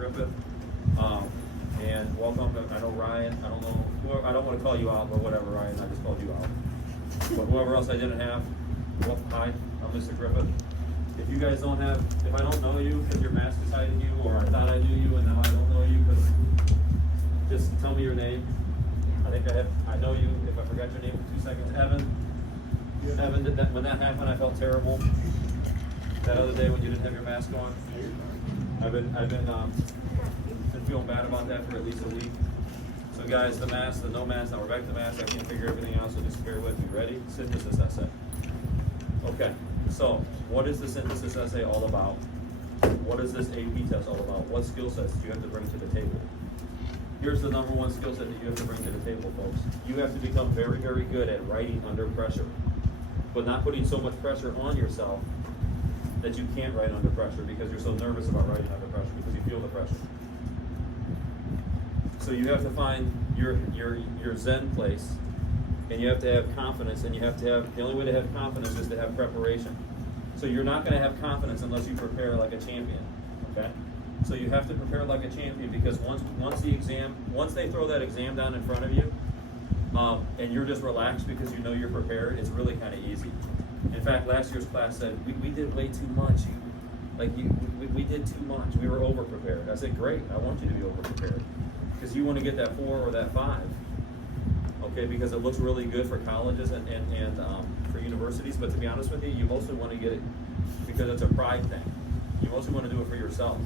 Griffith. And welcome. I know Ryan. I don't know. I don't want to call you out, but whatever, Ryan. I just called you out. But whoever else I didn't have, well, hi, I'm Mr. Griffith. If you guys don't have, if I don't know you because your mask is hiding you, or I thought I knew you and now I don't know you, because just tell me your name. I know you. If I forgot your name for 2 seconds, Evan. Evan, when that happened, I felt terrible. That other day when you didn't have your mask on, I've been feeling bad about that for at least a week. So guys, the mask, the no mask, now we're back to the mask. I can't figure everything out, so just bear with me. Ready? Synthesis essay. Okay, so what is the synthesis essay all about? What is this AP test all about? What skill sets do you have to bring to the table? Here's the number one skill set that you have to bring to the table, folks. You have to become very, very good at writing under pressure, but not putting so much pressure on yourself that you can't write under pressure because you're so nervous about writing under pressure because you feel the pressure. So you have to find your zen place, and you have to have confidence, and you have to have, the only way to have confidence is to have preparation. So you're not going to have confidence unless you prepare like a champion, okay? So you have to prepare like a champion, because once they throw that exam down in front of you, and you're just relaxed because you know you're prepared, it's really kind of easy. In fact, last year's class said, we did way too much. We did too much. We were over-prepared. I said, great, I want you to be over-prepared, because you want to get that 4 or that 5, okay, because it looks really good for colleges and for universities, but to be honest with you, you mostly want to get it because it's a pride thing. You mostly want to do it for yourself,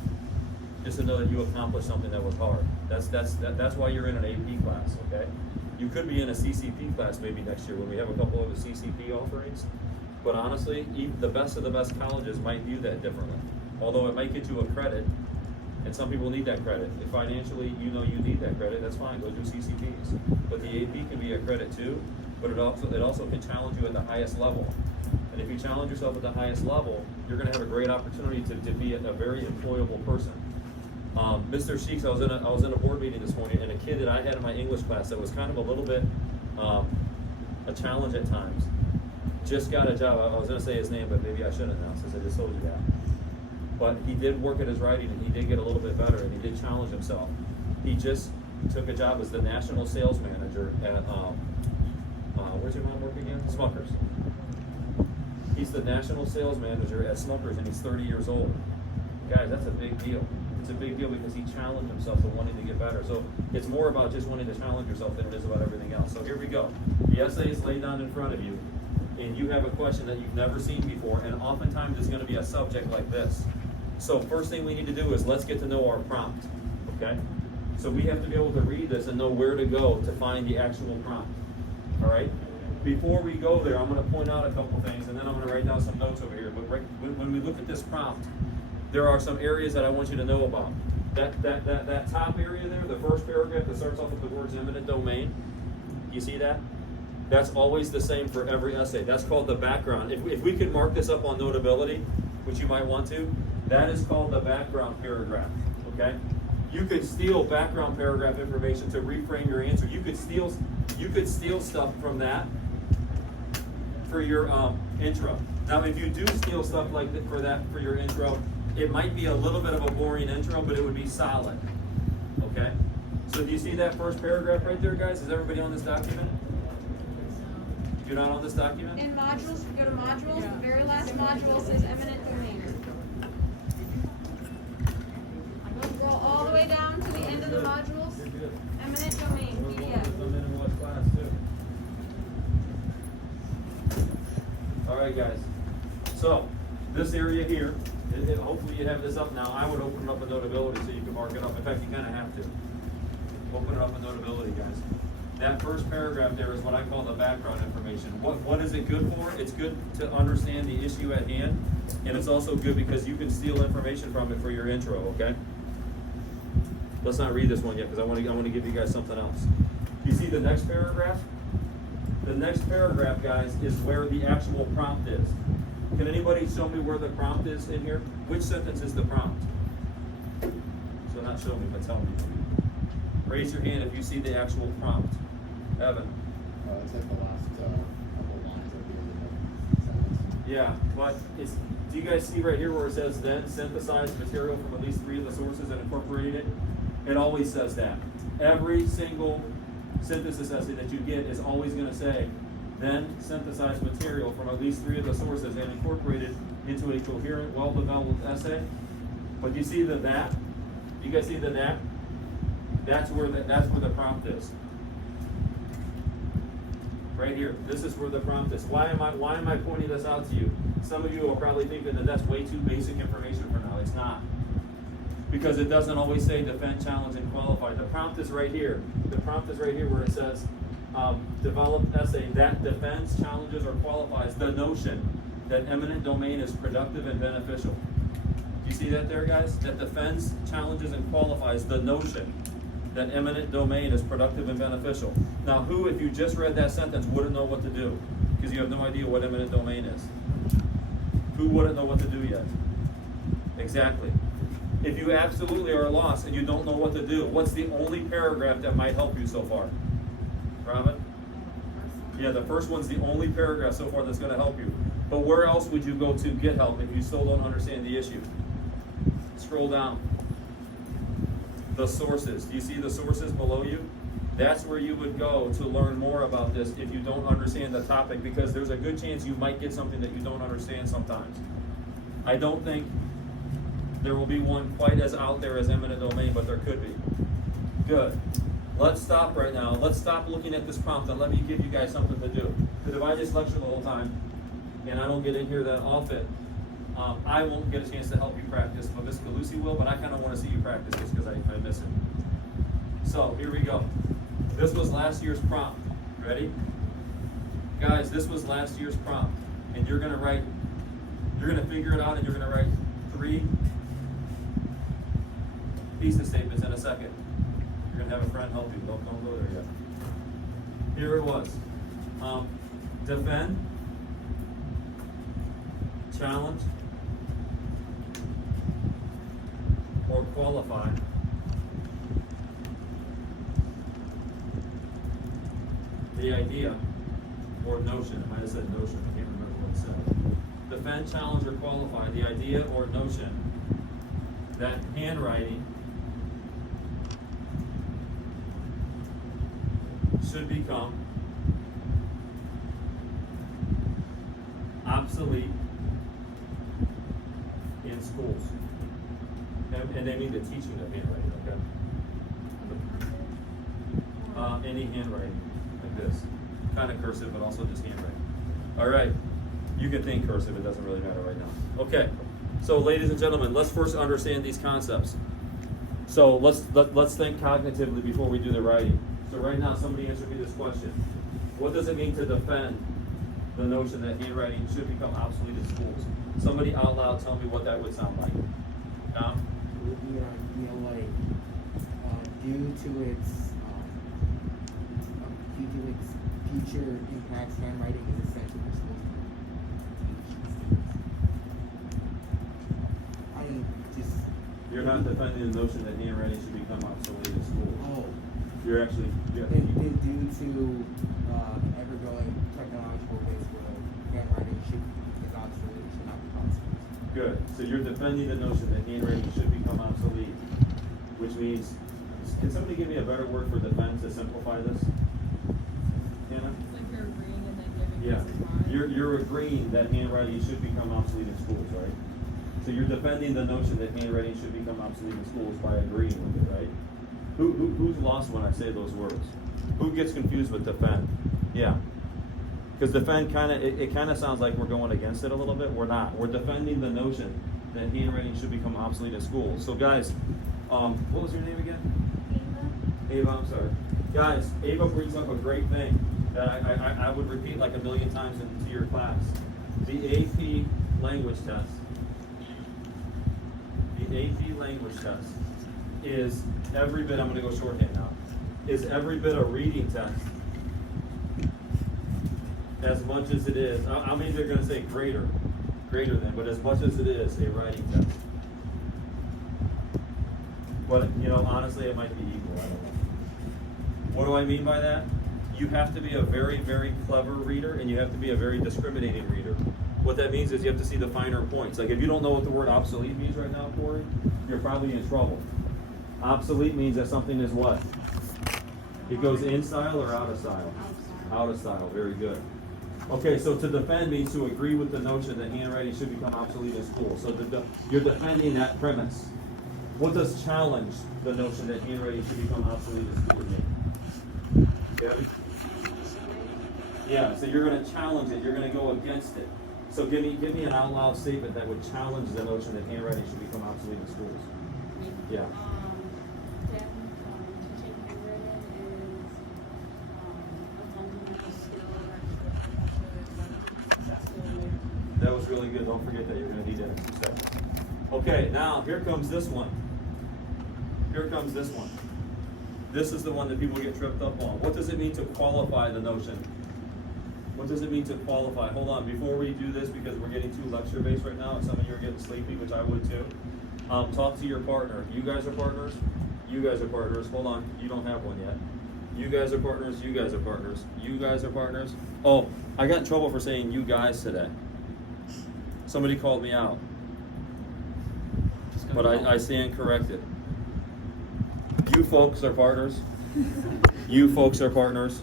just to know that you accomplished something that was hard. That's why you're in an AP class, okay? You could be in a CCP class maybe next year when we have a couple of the CCP offerings, but honestly, even the best of the best colleges might view that differently. Although it might get you a credit, and some people need that credit. If financially you know you need that credit, that's fine, go do CCPs. But the AP can be a credit too, but it also can challenge you at the highest level. And if you challenge yourself at the highest level, you're going to have a great opportunity to be a very employable person. Mr. Sheeks, I was in a board meeting this morning, and a kid that I had in my English class that was kind of a little bit a challenge at times, just got a job. I was going to say his name, but maybe I shouldn't now since I just told you that. But he did work at his writing, and he did get a little bit better, and he did challenge himself. He just took a job as the national sales manager at, where's your mom work again? Smuckers. He's the national sales manager at Smuckers, and he's 30 years old. Guys, that's a big deal. It's a big deal because he challenged himself and wanting to get better. So it's more about just wanting to challenge yourself than it is about everything else. So here we go. The essay is laid down in front of you, and you have a question that you've never seen before, and oftentimes it's going to be a subject like this. So first thing we need to do is let's get to know our prompt, okay? So we have to be able to read this and know where to go to find the actual prompt, all right? Before we go there, I'm going to point out a couple things, and then I'm going to write down some notes over here. But when we look at this prompt, there are some areas that I want you to know about. That top area there, the first paragraph that starts off with the words eminent domain, you see that? That's always the same for every essay. That's called the background. If we could mark this up on Notability, which you might want to, that is called the background paragraph, okay? You could steal background paragraph information to reframe your answer. You could steal stuff from that for your intro. Now, if you do steal stuff like that for your intro, it might be a little bit of a boring intro, but it would be solid, okay? So do you see that first paragraph right there, guys? Is everybody on this document? You're not on this document? In modules, if you go to modules, the very last module says eminent domain. Go all the way down to the end of the modules. Eminent domain, PDF. All right, guys. So this area here, hopefully you have this up now. I would open it up in Notability so you can mark it up. In fact, you kind of have to. Open it up in Notability, guys. That first paragraph there is what I call the background information. What is it good for? It's good to understand the issue at hand, and it's also good because you can steal information from it for your intro, okay? Let's not read this one yet because I want to give you guys something else. You see the next paragraph? The next paragraph, guys, is where the actual prompt is. Can anybody show me where the prompt is in here? Which sentence is the prompt? So not show me, but tell me. Raise your hand if you see the actual prompt. Evan. It's like the last couple lines at the end of the sentence. Yeah, but do you guys see right here where it says then synthesize material from at least 3 of the sources and incorporated it, it always says that. Every single synthesis essay that you get is always going to say, then synthesize material from at least 3 of the sources and incorporate it into a coherent, well-developed essay. But you see the that? You guys see the that? That's where the prompt is. Right here. This is where the prompt is. Why am I pointing this out to you? Some of you are probably thinking that that's way too basic information for now. It's not. Because it doesn't always say defend, challenge, and qualify. The prompt is right here. The prompt is right here where it says develop essay that defends, challenges, or qualifies the notion that eminent domain is productive and beneficial. Do you see that there, guys? That defends, challenges, and qualifies the notion that eminent domain is productive and beneficial. Now, who, if you just read that sentence, wouldn't know what to do? Because you have no idea what eminent domain is. Who wouldn't know what to do yet? Exactly. If you absolutely are lost and you don't know what to do, what's the only paragraph that might help you so far? Robin? Yeah, the first one's the only paragraph so far that's going to help you. But where else would you go to get help if you still don't understand the issue? Scroll down. The sources. Do you see the sources below you? That's where you would go to learn more about this if you don't understand the topic, because there's a good chance you might get something that you don't understand sometimes. I don't think there will be one quite as out there as eminent domain, but there could be. Good. Let's stop right now. Let's stop looking at this prompt and let me give you guys something to do. Because if I just lecture the whole time and I don't get in here that often, I won't get a chance to help you practice, but Miss Lucy will, but I kind of want to see you practice just because I miss it. So here we go. This was last year's prompt. Ready? Guys, this was last year's prompt. And you're going to figure it out, and you're going to write 3 thesis statements in a second. You're going to have a friend help you. Don't go there yet. Here it was. Defend, challenge, or qualify the idea or notion. I might have said notion. I can't remember what it said. Defend, challenge, or qualify the idea or notion that handwriting should become obsolete in schools. And they mean the teaching of handwriting, okay? Any handwriting, like this. Kind of cursive, but also just handwriting. All right. You can think cursive, it doesn't really matter right now. Okay. So, ladies and gentlemen, let's first understand these concepts. So, let's think cognitively before we do the writing. So, right now, somebody answer me this question. What does it mean to defend the notion that handwriting should become obsolete in schools? Somebody out loud tell me what that would sound like. Tom? It would be like due to its future impacts, handwriting is essential for schools to teach students. I'm just. You're not defending the notion that handwriting should become obsolete in schools. Oh. You're actually. Yeah. Then due to ever-growing technological ways where handwriting is obsolete, should not be obsolete. Good. So you're defending the notion that handwriting should become obsolete, which means, can somebody give me a better word for defend to simplify this? Hannah? It's like you're agreeing and then giving Yeah. reasons why. You're agreeing that handwriting should become obsolete in schools, right? So you're defending the notion that handwriting should become obsolete in schools by agreeing with it, right? Who's lost when I say those words? Who gets confused with defend? Yeah. Because defend it kind of sounds like we're going against it a little bit. We're not. We're defending the notion that handwriting should become obsolete in schools. So guys, what was your name again? Ava, I'm sorry. Guys, Ava brings up a great thing that I would repeat like a million times into your class. The AP language test. The AP language test is every bit, I'm going to go shorthand now, is every bit a reading test as much as it is, I'm either going to say greater than, but as much as it is a writing test. But, honestly, it might be equal, I don't know. What do I mean by that? You have to be a very, very clever reader, and you have to be a very discriminating reader. What that means is you have to see the finer points. Like if you don't know what the word obsolete means right now, Corey, you're probably in trouble. Obsolete means that something is what? It goes in style or out of style? Out of style, very good. Okay, so to defend means to agree with the notion that handwriting should become obsolete in school. So you're defending that premise. What does challenge the notion that handwriting should become obsolete in school mean? Gabby? Yeah, so you're going to challenge it. You're going to go against it. So give me an out loud statement that would challenge the notion that handwriting should become obsolete in schools. Yeah. Teaching handwritten is a fundamental skill that should be successful in That was really good. Don't forget that. You're going to need that in 2 seconds. Okay, now here comes this one. Here comes this one. This is the one that people get tripped up on. What does it mean to qualify the notion? What does it mean to qualify? Hold on, before we do this, because we're getting too lecture-based right now, and some of you are getting sleepy, which I would too. Talk to your partner. You guys are partners? You guys are partners. Hold on, you don't have one yet. You guys are partners. You guys are partners. You guys are partners. Oh, I got in trouble for saying you guys today. Somebody called me out. But I stand corrected. You folks are partners. You folks are partners.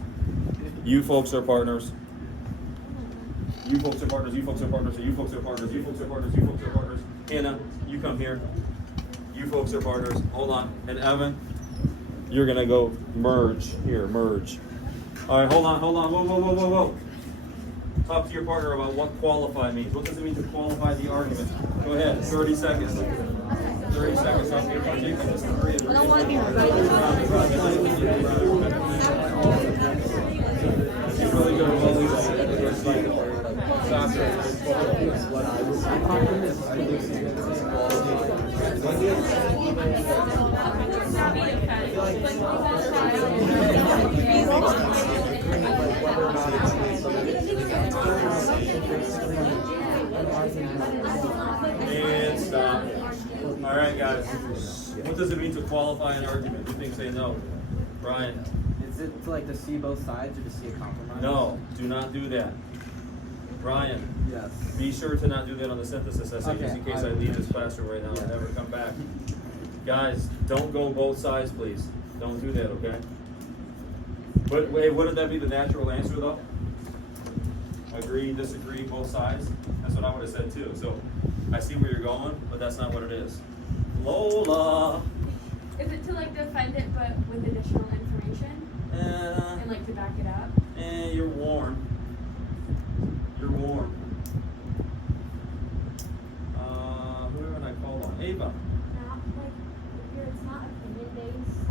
You folks are partners. You folks are partners. You folks are partners. You folks are partners. You folks are partners. You folks are partners. Hannah, you come here. You folks are partners. Hold on. And Evan, you're gonna go merge here. Merge. All right. Hold on. Hold on. Whoa. Whoa. Whoa. Whoa. Whoa. Talk to your partner about what qualify means. What does it mean to qualify the argument? Go ahead. 30 seconds. 30 seconds. Talk to your partner. I don't want to be She's really good at volleyball. And stop. All right, guys. What does it mean to qualify an argument? Who thinks they know? Brian. Is it to like to see both sides or to see a compromise? No, do not do that. Brian. Yes. Be sure to not do that on the synthesis essay, just in Okay, case I leave this classroom right now and never come back. Guys, don't go both sides, please. Don't do that, okay? But wait, wouldn't that be the natural answer, though? Agree, disagree, both sides? That's what I would have said, too. So I see where you're going, but that's not what it is. Lola! Is it to like defend it but with additional information? And like to back it up? You're warm. You're warm. Who haven't I called on? Ava. Not like here, it's not opinion based,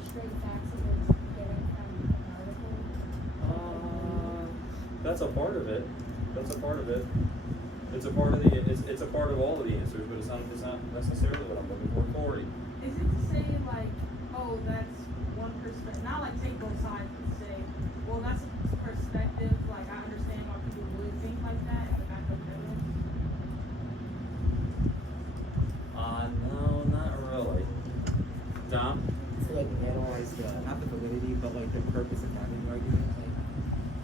it's straight facts that we're getting from an article. That's a part of it. That's a part of it. It's a part of the. It's a part of all of the answers, but it's not necessarily what I'm looking for. Corey. Is it to say like, oh, that's one perspective, not like take both sides, but say, well, that's a perspective, like I understand why people would think like that, and back up evidence? No, not really. Dom? To like analyze the, not the validity, but like the purpose of having the argument. Like,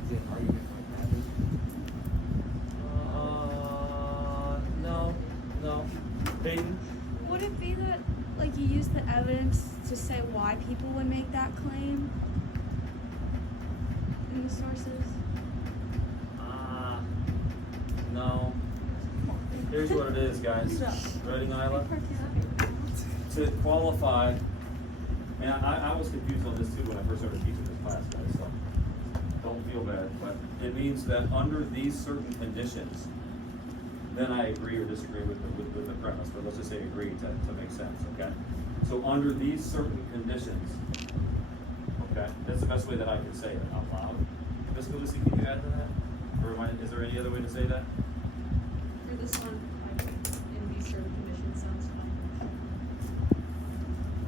is it an argument like having? No. Peyton? Would it be that, like, you use the evidence to say why people would make that claim in the sources? No. Here's what it is, guys. Ready, Nyla? To qualify, and I was confused on this too when I first started teaching this class, guys, so don't feel bad, but it means that under these certain conditions, then I agree or disagree with the premise, but let's just say agree to make sense, okay? So under these certain conditions, okay, that's the best way that I can say it out loud. Ms. Lucy, can you add to that? Or is there any other way to say that? For this one, like, in these certain conditions sounds fine.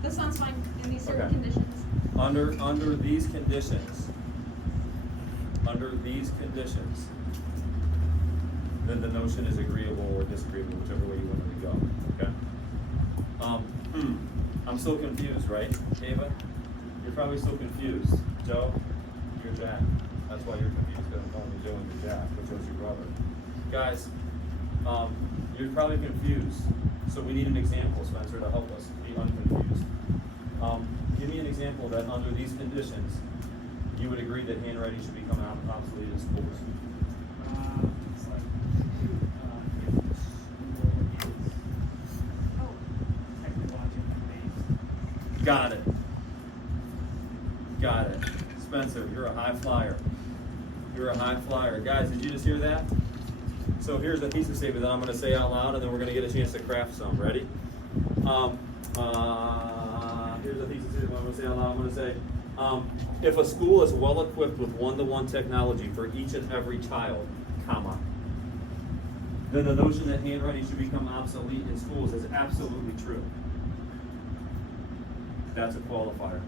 This sounds fine in these certain Okay. conditions. Under these conditions, then the notion is agreeable or disagreeable, whichever way you want it to go, okay? I'm still confused, right, Ava? You're probably still confused. Joe, you're Jack. That's why you're confused, because I'm calling you Joe and you're Jack, but Joe's your brother. Guys, you're probably confused, so we need an example, Spencer, to help us be unconfused. give me an example that under these conditions, you would agree that handwriting should become obsolete in schools. It's like, if the school is, technologically based. Got it. Got it. Spencer, you're a high flyer. You're a high flyer. Guys, did you just hear that? So here's a thesis statement that I'm going to say out loud, and then we're going to get a chance to craft some. Ready? Here's a thesis statement I'm going to say out loud. I'm going to say, if a school is well equipped with one-to-one technology for each and every child, comma, then the notion that handwriting should become obsolete in schools is absolutely true. That's a qualifier.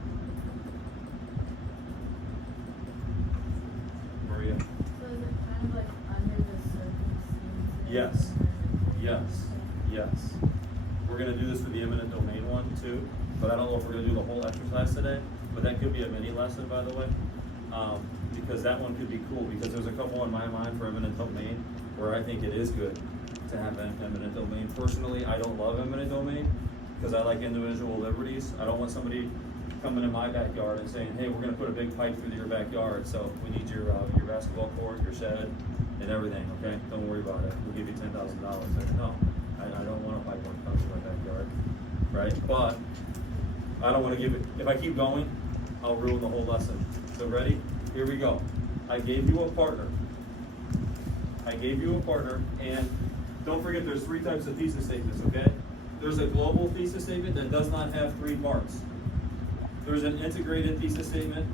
Maria? So is it kind of like under the circumstances? Yes. Yes. Yes. We're going to do this for the eminent domain one too, but I don't know if we're going to do the whole exercise today, but that could be a mini lesson, by the way, because that one could be cool, because there's a couple in my mind for eminent domain where I think it is good to have an eminent domain. Personally, I don't love eminent domain because I like individual liberties. I don't want somebody coming in my backyard and saying, hey, we're going to put a big pipe through your backyard, so we need your basketball court, your shed, and everything, okay? Don't worry about it. We'll give you $10,000. Like, no, I don't want a pipe when it comes to my backyard, right? But I don't want to give it, if I keep going, I'll ruin the whole lesson. So ready? Here we go. I gave you a partner. I gave you a partner, and don't forget there's 3 types of thesis statements, okay? There's a global thesis statement that does not have 3 parts. There's an integrated thesis statement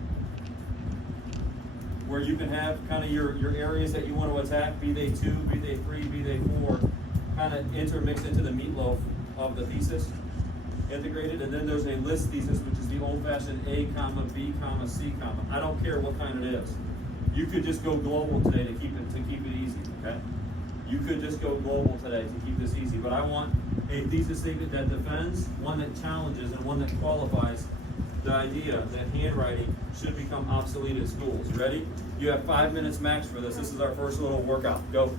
where you can have kind of your areas that you want to attack, be they 2, be they 3, be they 4, kind of intermixed into the meatloaf of the thesis, integrated. And then there's a list thesis, which is the old-fashioned A, comma, B, comma, C, comma. I don't care what kind it is. You could just go global today to keep it easy, okay? You could just go global today to keep this easy, but I want a thesis statement that defends, one that challenges, and one that qualifies the idea that handwriting should become obsolete in schools. Ready? You have 5 minutes max for this. This is our first little workout. Go.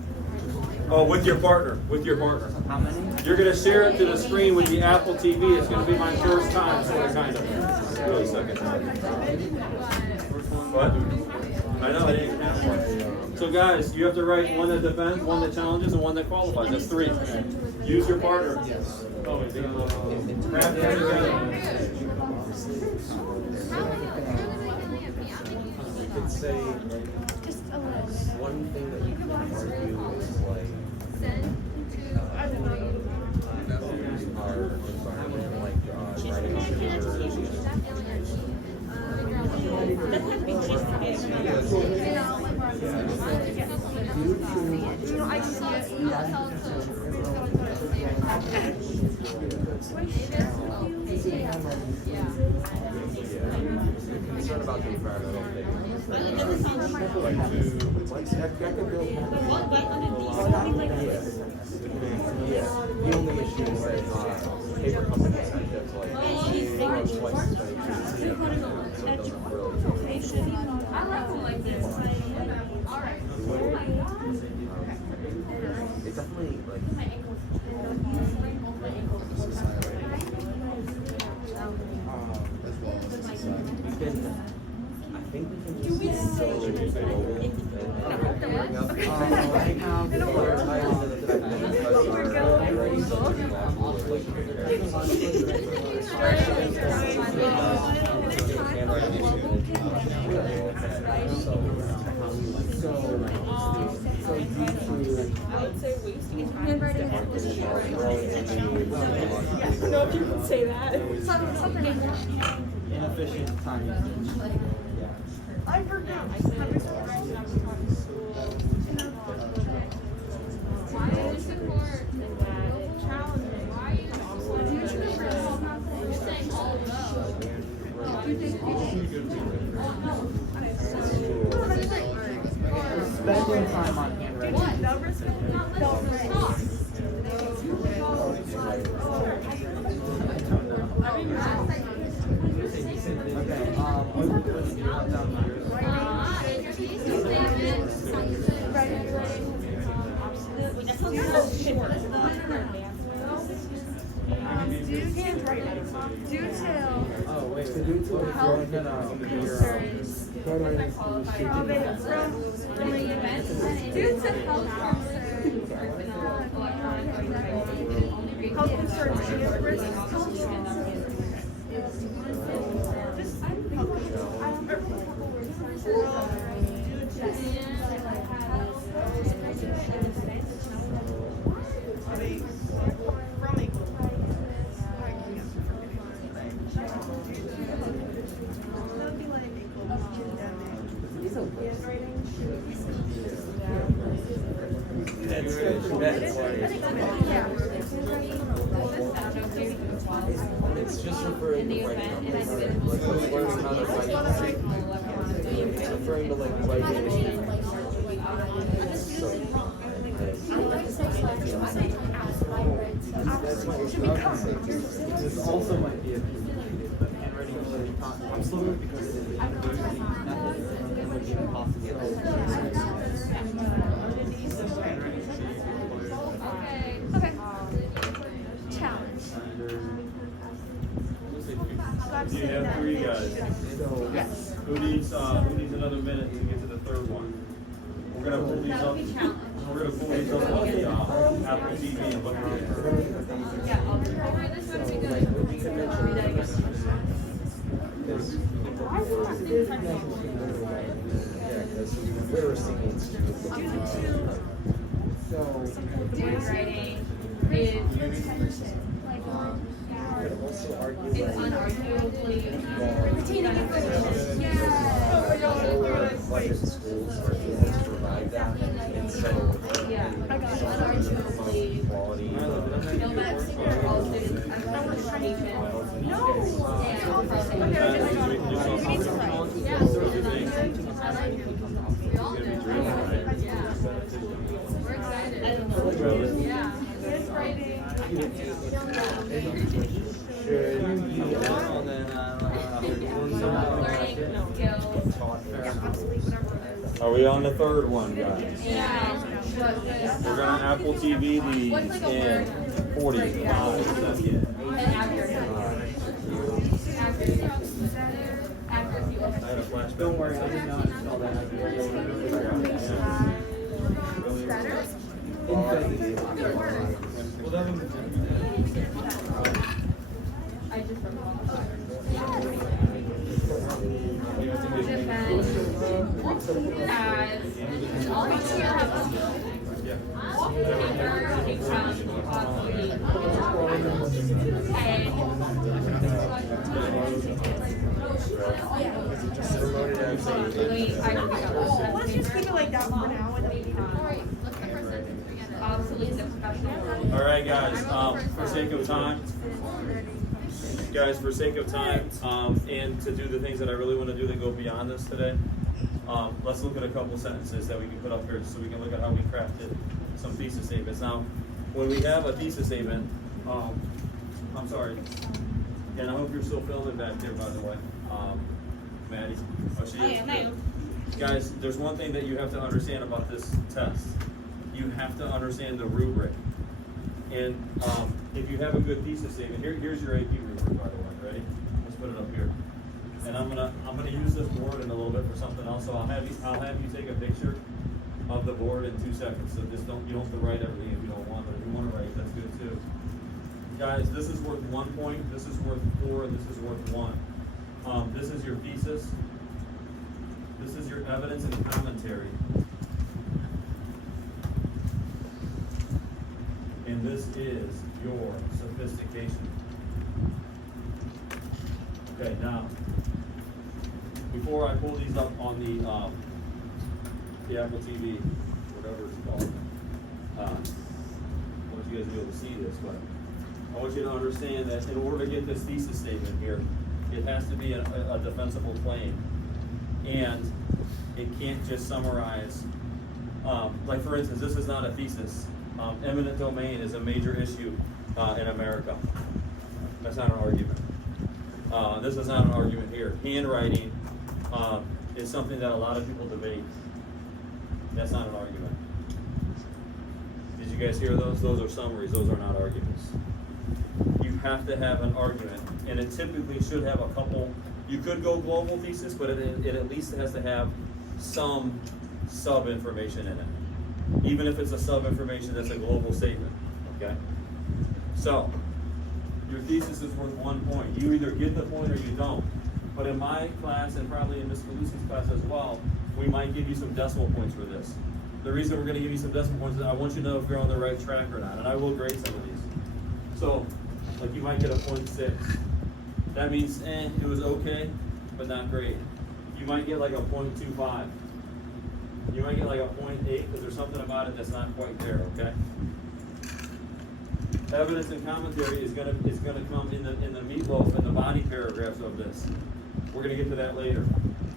Oh, with your partner. With your partner. How many? You're going to share it to the screen with the Apple TV. It's going to be my first time, sort of, kind of. Really second time. What? I know, it ain't half. So guys, you have to write one that defends, one that challenges, and one that qualifies. That's 3. Use your partner. Yes. Oh, wait, grab them together. You could say, Just a little bit. one thing that you can argue is like, our environment, like writing on papers. Concern about the environmental thing. Yeah, the only issue is that paper companies have just like twice as many trees, so it doesn't really. I like them like this. All right. It's definitely like. I think we can just be so global and bring up Right now, prioritize the fact that because our handwriting is such a global, like handwriting is I would say wasting time. Handwriting No, if you can say that. inefficient time usage. I forgot. I said I was talking to school. Why is it more challenging? Why is it you're saying all Spending time on handwriting. Okay. Due to Oh, wait. So due to health concerns, from the event, due to health concerns, health concerns, It's just referring to writing numbers, like learning how to write. It's referring to like writing. This also might be a complicated, but handwriting is really I'm slower because it is a university method, it would be impossible. okay. Challenge. Do you have three guys? Yes. Who needs another minute to get to the third one? We're gonna pull these up. We're gonna pull these up on the Apple TV and look at it. Handwriting is it's unarguably Budget schools are able to provide that, and so unarguably quality. no matter all students as well as education. We're excited. Yeah. Are we on the third one, guys? Yeah. We're gonna Apple TV these in 45 seconds. Don't worry, I did not install that. Well, that one. I just Let's just keep it like that for now. All right, guys. For sake of time, and to do the things that I really want to do that go beyond this today, let's look at a couple sentences that we can put up here, so we can look at how we crafted some thesis statements. Now, when we have a thesis statement, I'm sorry, and I hope you're still filming back there, by the way, Maddie. Oh, she is. Guys, there's one thing that you have to understand about this test. You have to understand the rubric. And if you have a good thesis statement, here's your AP rubric, by the way. Ready? Let's put it up here. And I'm gonna use this board in a little bit for something else. So I'll have you take a picture of the board in 2 seconds. So just you don't have to write everything if you don't want, but if you want to write, that's good too. Guys, this is worth 1 point. This is worth 4. This is worth 1. This is your thesis. This is your evidence and commentary. And this is your sophistication. Okay, now, before I pull these up on the Apple TV, whatever it's called, I want you guys to be able to see this, but I want you to understand that in order to get this thesis statement here, it has to be a defensible claim. And it can't just summarize, like for instance, this is not a thesis. Eminent domain is a major issue in America. That's not an argument. This is not an argument here. Handwriting is something that a lot of people debate. That's not an argument. Did you guys hear those? Those are summaries. Those are not arguments. You have to have an argument, and it typically should have a couple. You could go global thesis, but it at least has to have some sub-information in it. Even if it's a sub-information that's a global statement, okay? So, your thesis is worth 1 point. You either get the point or you don't. But in my class, and probably in Ms. Calusi's class as well, we might give you some decimal points for this. The reason we're gonna give you some decimal points is I want you to know if you're on the right track or not, and I will grade some of these. So, like you might get a 0.6. That means, it was okay, but not great. You might get like a 0.25. You might get like a 0.8 because there's something about it that's not quite there, okay? Evidence and commentary is gonna come in the meatloaf and the body paragraphs of this. We're gonna get to that later.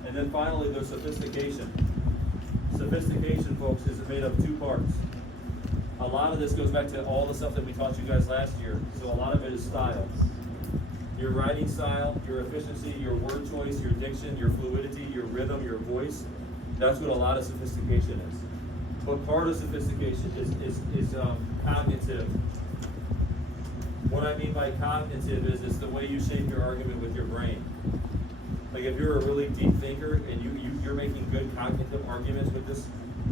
And then finally, there's sophistication. Sophistication, folks, is made of 2 parts. A lot of this goes back to all the stuff that we taught you guys last year. So a lot of it is style. Your writing style, your efficiency, your word choice, your diction, your fluidity, your rhythm, your voice. That's what a lot of sophistication is. But part of sophistication is cognitive. What I mean by cognitive is it's the way you shape your argument with your brain. Like if you're a really deep thinker and you're making good cognitive arguments with this,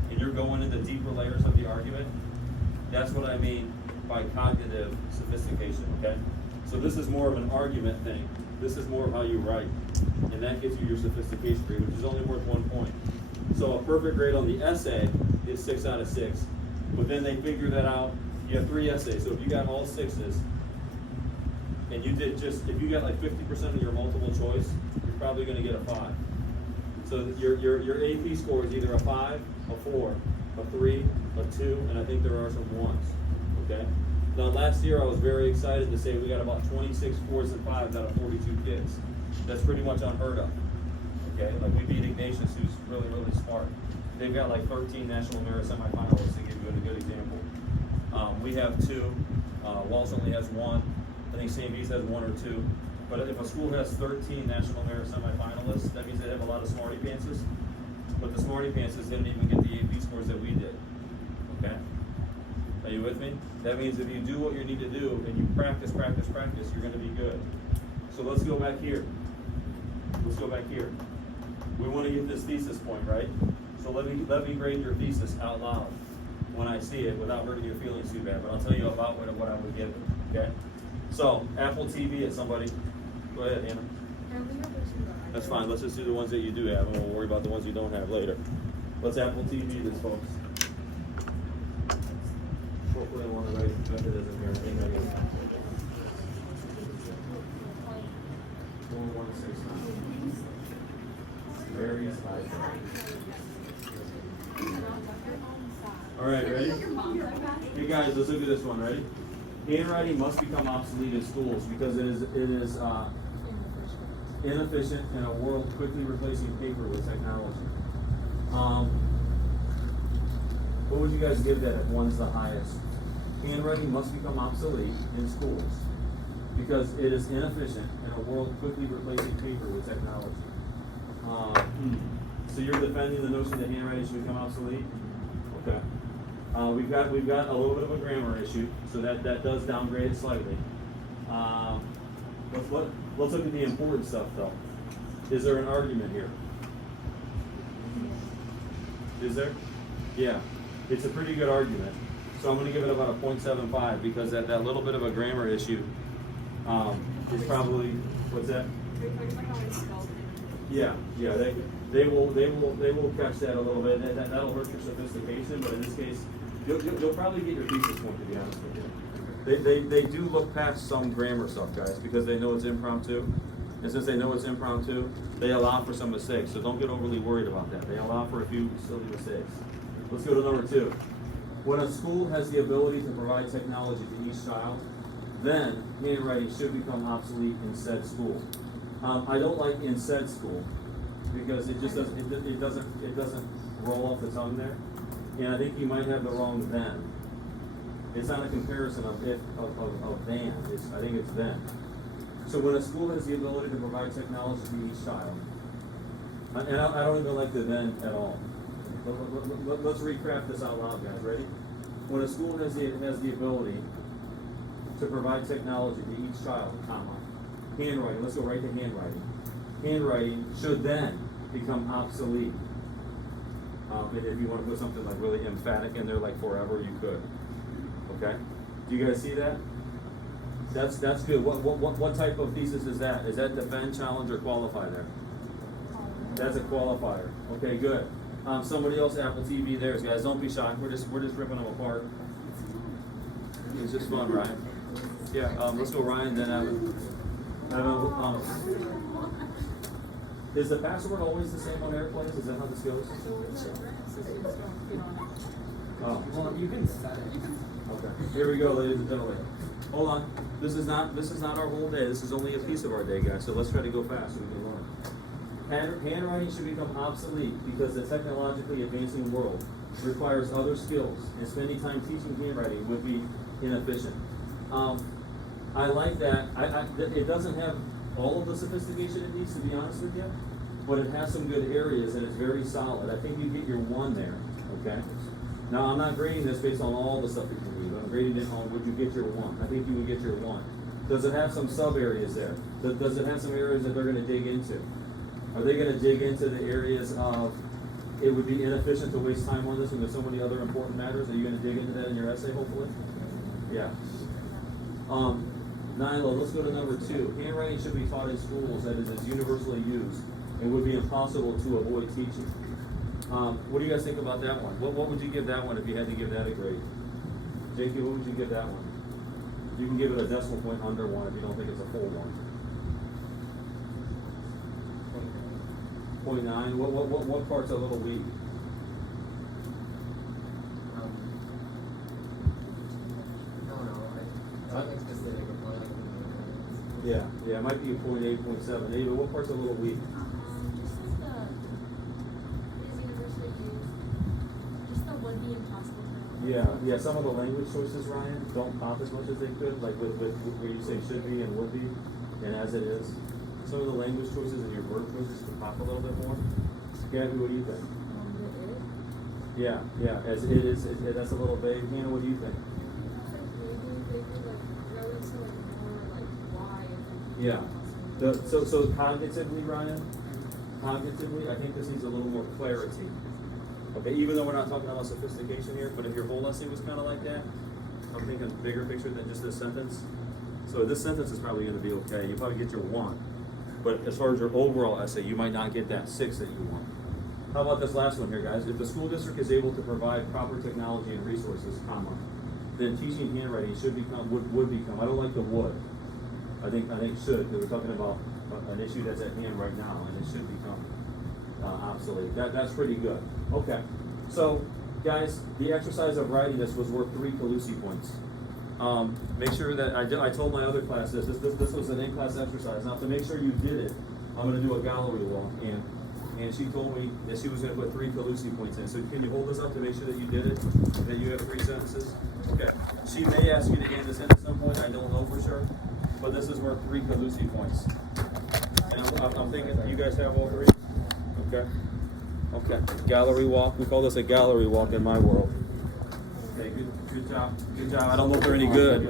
and you're going into deeper layers of the argument, that's what I mean by cognitive sophistication, okay? So this is more of an argument thing. This is more of how you write. And that gives you your sophistication grade, which is only worth 1 point. So a perfect grade on the essay is 6 out of 6. But then they figure that out. You have 3 essays. So if you got all 6s, and you did if you got like 50% of your multiple choice, you're probably gonna get a 5. So your AP score is either a 5, a 4, a 3, a 2, and I think there are some 1s, okay? Now last year I was very excited to say we got about 26 4s and 5s out of 42 kids. That's pretty much unheard of, okay? Like we beat Ignatius, who's really, really smart. They've got like 13 National Merit semifinalists to give you a good example. We have 2, Walsh only has 1, I think St. Bede's has 1 or 2. But if a school has 13 National Merit semifinalists, that means they have a lot of smarty pantses. But the smarty pantses didn't even get the AP scores that we did, okay? Are you with me? That means if you do what you need to do and you practice, you're gonna be good. So let's go back here. Let's go back here. We wanna get this thesis point, right? So let me grade your thesis out loud when I see it without hurting your feelings too bad, but I'll tell you about what I would give it, okay? So, Apple TV at somebody. Go ahead, Anna. That's fine, let's just do the ones that you do have, and we'll worry about the ones you don't have later. Let's Apple TV this, folks. Hopefully I want to write method isn't here. 4169. Very high. Alright, ready? Hey guys, let's look at this one, ready? Handwriting must become obsolete in schools because it is inefficient in a world quickly replacing paper with technology. What would you guys give that if one's the highest? Handwriting must become obsolete in schools because it is inefficient in a world quickly replacing paper with technology. So you're defending the notion that handwriting should become obsolete? Okay. We've got a little bit of a grammar issue, so that does downgrade it slightly. Let's look at the important stuff though. Is there an argument here? Is there? Yeah, it's a pretty good argument. So I'm going to give it about a 0.75 because that little bit of a grammar issue is probably, what's that? Yeah, they will catch that a little bit. That'll hurt your sophistication, but in this case, you'll probably get your thesis point, to be honest with you. They do look past some grammar stuff, guys, because they know it's impromptu. And since they know it's impromptu, they allow for some mistakes. So don't get overly worried about that. They allow for a few silly mistakes. Let's go to number 2. When a school has the ability to provide technology to each child, then handwriting should become obsolete in said school. I don't like in said school because it just doesn't it doesn't roll off the tongue there. And I think you might have the wrong then. It's not a comparison of then. I think it's then. So when a school has the ability to provide technology to each child, and I don't even like the then at all. Let's recraft this out loud, guys. Ready? When a school has the ability to provide technology to each child, comma. Handwriting, let's go right to handwriting. Handwriting should then become obsolete. And if you want to put something like really emphatic in there, like forever, you could. Okay? Do you guys see that? That's good. What type of thesis is that? Is that defend, challenge, or qualify there? That's a qualifier. Okay, good. Somebody else, Apple TV, theirs, guys. Don't be shy. We're just ripping them apart. It's just fun, Ryan. Yeah. Let's go, Ryan. Then Evan. Is the password always the same on airplanes? Is that how this goes? Oh. Well, you can set it. Okay. Here we go, ladies and gentlemen. Hold on. This is not our whole day. This is only a piece of our day, guys. So let's try to go fast so we can learn. Handwriting should become obsolete because the technologically advancing world requires other skills, and spending time teaching handwriting would be inefficient. I like that. It doesn't have all of the sophistication it needs, to be honest with you, but it has some good areas and it's very solid. I think you get your 1 there, okay? Now, I'm not grading this based on all the stuff that you read. I'm grading it on would you get your 1. I think you would get your 1. Does it have some sub areas there? Does it have some areas that they're going to dig into? Are they going to dig into the areas of it would be inefficient to waste time on this when there's so many other important matters? Are you going to dig into that in your essay, hopefully? Yeah. Nilo, let's go to number 2. Handwriting should be taught in schools that it is universally used and would be impossible to avoid teaching. What do you guys think about that one? What would you give that one if you had to give that a grade? JK, what would you give that one? You can give it a decimal point under 1 if you don't think it's a full 1. 0.9. What part's a little weak? Yeah, it might be a 0.8, 0.7. Ava, what part's a little weak? Just like the is universally used. Just the would be impossible. Yeah. Some of the language choices, Ryan, don't pop as much as they could, like with where you say should be and would be, and as it is. Some of the language choices and your verb choices could pop a little bit more. Gabby, what do you think? Yeah, as it is, that's a little vague. Hannah, what do you think? Yeah. So cognitively, Ryan, I think this needs a little more clarity. Okay, even though we're not talking about sophistication here, but if your whole essay was kind of like that, I'm thinking bigger picture than just this sentence. So this sentence is probably going to be okay. You probably get your 1. But as far as your overall essay, you might not get that 6 that you want. How about this last one here, guys? If the school district is able to provide proper technology and resources, comma, then teaching handwriting would become. I don't like the would. I think should, because we're talking about an issue that's at hand right now, and it should become obsolete. That's pretty good. Okay, so guys, the exercise of writing this was worth 3 Calusi points. Make sure that I told my other class this was an in-class exercise. Now to make sure you did it, I'm going to do a gallery walk, and she told me that she was going to put 3 Calusi points in. So can you hold this up to make sure that you did it, that you have 3 sentences? Okay. She may ask you to hand this in at some point. I don't know for sure. But this is worth 3 Calusi points. And I'm thinking you guys have all 3? Okay. Gallery walk. We call this a gallery walk in my world. Okay, good job. Good job. I don't know if they're any good.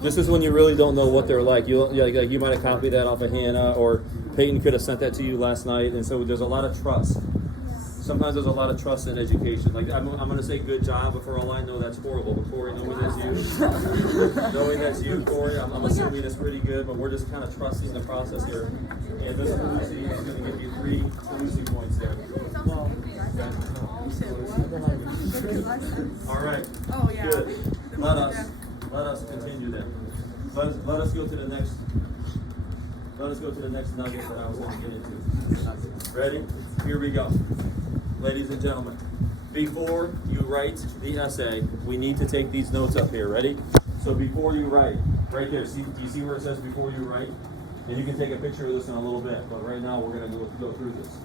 This is when you really don't know what they're like. You might have copied that off of Hannah, or Peyton could have sent that to you last night. And so there's a lot of trust. Sometimes there's a lot of trust in education. Like I'm going to say good job, but for all I know, that's horrible. But Corey, knowing that's you, Corey, I'm assuming it's pretty good. But we're just kind of trusting the process here. And this Calusi is going to give you 3 Calusi points there. All right. Oh yeah. Good. Let us continue then. Let us go to the next. Let us go to the next nugget that I was going to get into. Ready? Here we go. Ladies and gentlemen, before you write the essay, we need to take these notes up here. Ready? So before you write, right there, do you see where it says before you write? And you can take a picture of this in a little bit, but right now we're going to go through this.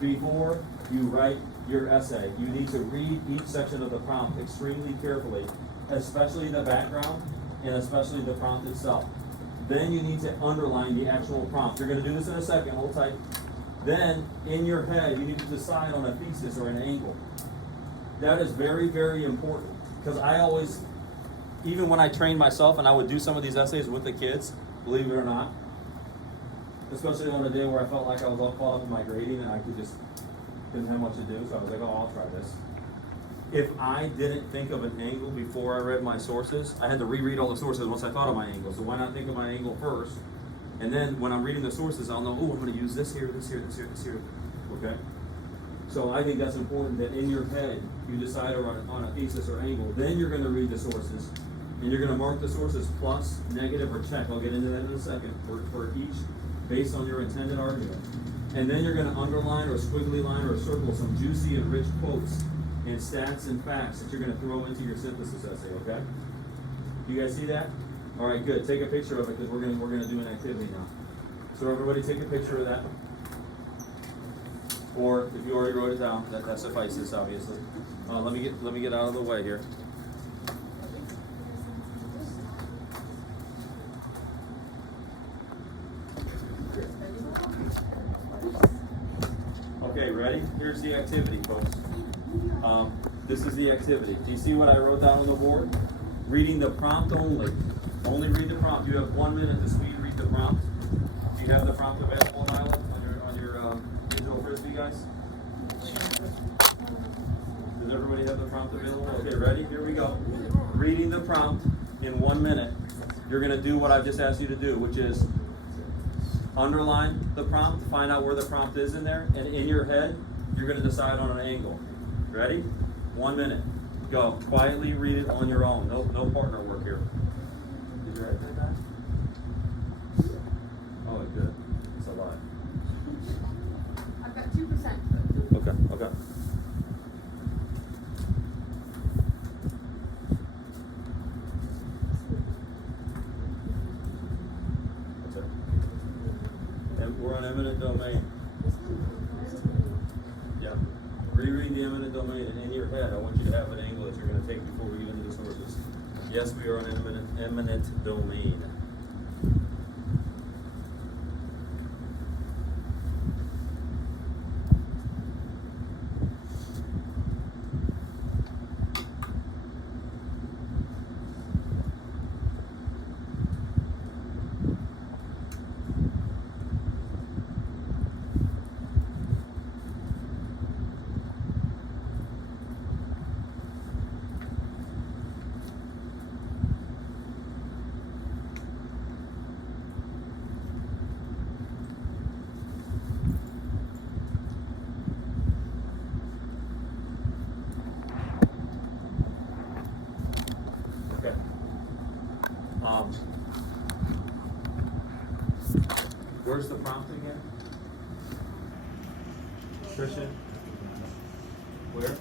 Before you write your essay, you need to read each section of the prompt extremely carefully, especially the background and especially the prompt itself. Then you need to underline the actual prompt. You're going to do this in a second, hold tight. Then, in your head, you need to decide on a thesis or an angle. That is very, very important, because I always even when I trained myself and I would do some of these essays with the kids, believe it or not, especially on a day where I felt like I was all caught up in my grading and I didn't have much to do, so I was like, oh, I'll try this. If I didn't think of an angle before I read my sources, I had to reread all the sources once I thought of my angle. So why not think of my angle first? And then when I'm reading the sources, I'll know, oh, I'm going to use this here, this here, this here, this here. Okay? So I think that's important that in your head, you decide on a thesis or angle. Then you're going to read the sources. And you're going to mark the sources plus, negative, or check. I'll get into that in a second for each based on your intended argument. And then you're going to underline or squiggly line or circle some juicy and rich quotes and stats and facts that you're going to throw into your synthesis essay, okay? You guys see that? All right, good. Take a picture of it because we're gonna do an activity now. So everybody take a picture of that. Or if you already wrote it down, that suffices, obviously. Let me get out of the way here. Okay, ready? Here's the activity, folks. This is the activity. Do you see what I wrote down on the board? Reading the prompt only. Only read the prompt. You have 1 minute to speed read the prompt. Do you have the prompt available, Nyla, on your digital frisbee, guys? Does everybody have the prompt available? Okay, ready? Here we go. Reading the prompt in 1 minute. You're going to do what I've just asked you to do, which is underline the prompt, find out where the prompt is in there, and in your head, you're going to decide on an angle. Ready? 1 minute. Go. Quietly read it on your own. No partner work here. Did your head do that? Oh, good. It's a lot. I've got 2%. Okay. That's it. And we're on eminent domain. Yeah. Reread the eminent domain, and in your head, I want you to have an angle that you're going to take before we get into the sources. Yes, we are on eminent domain. Okay. Where's the prompt again? Christian? Where?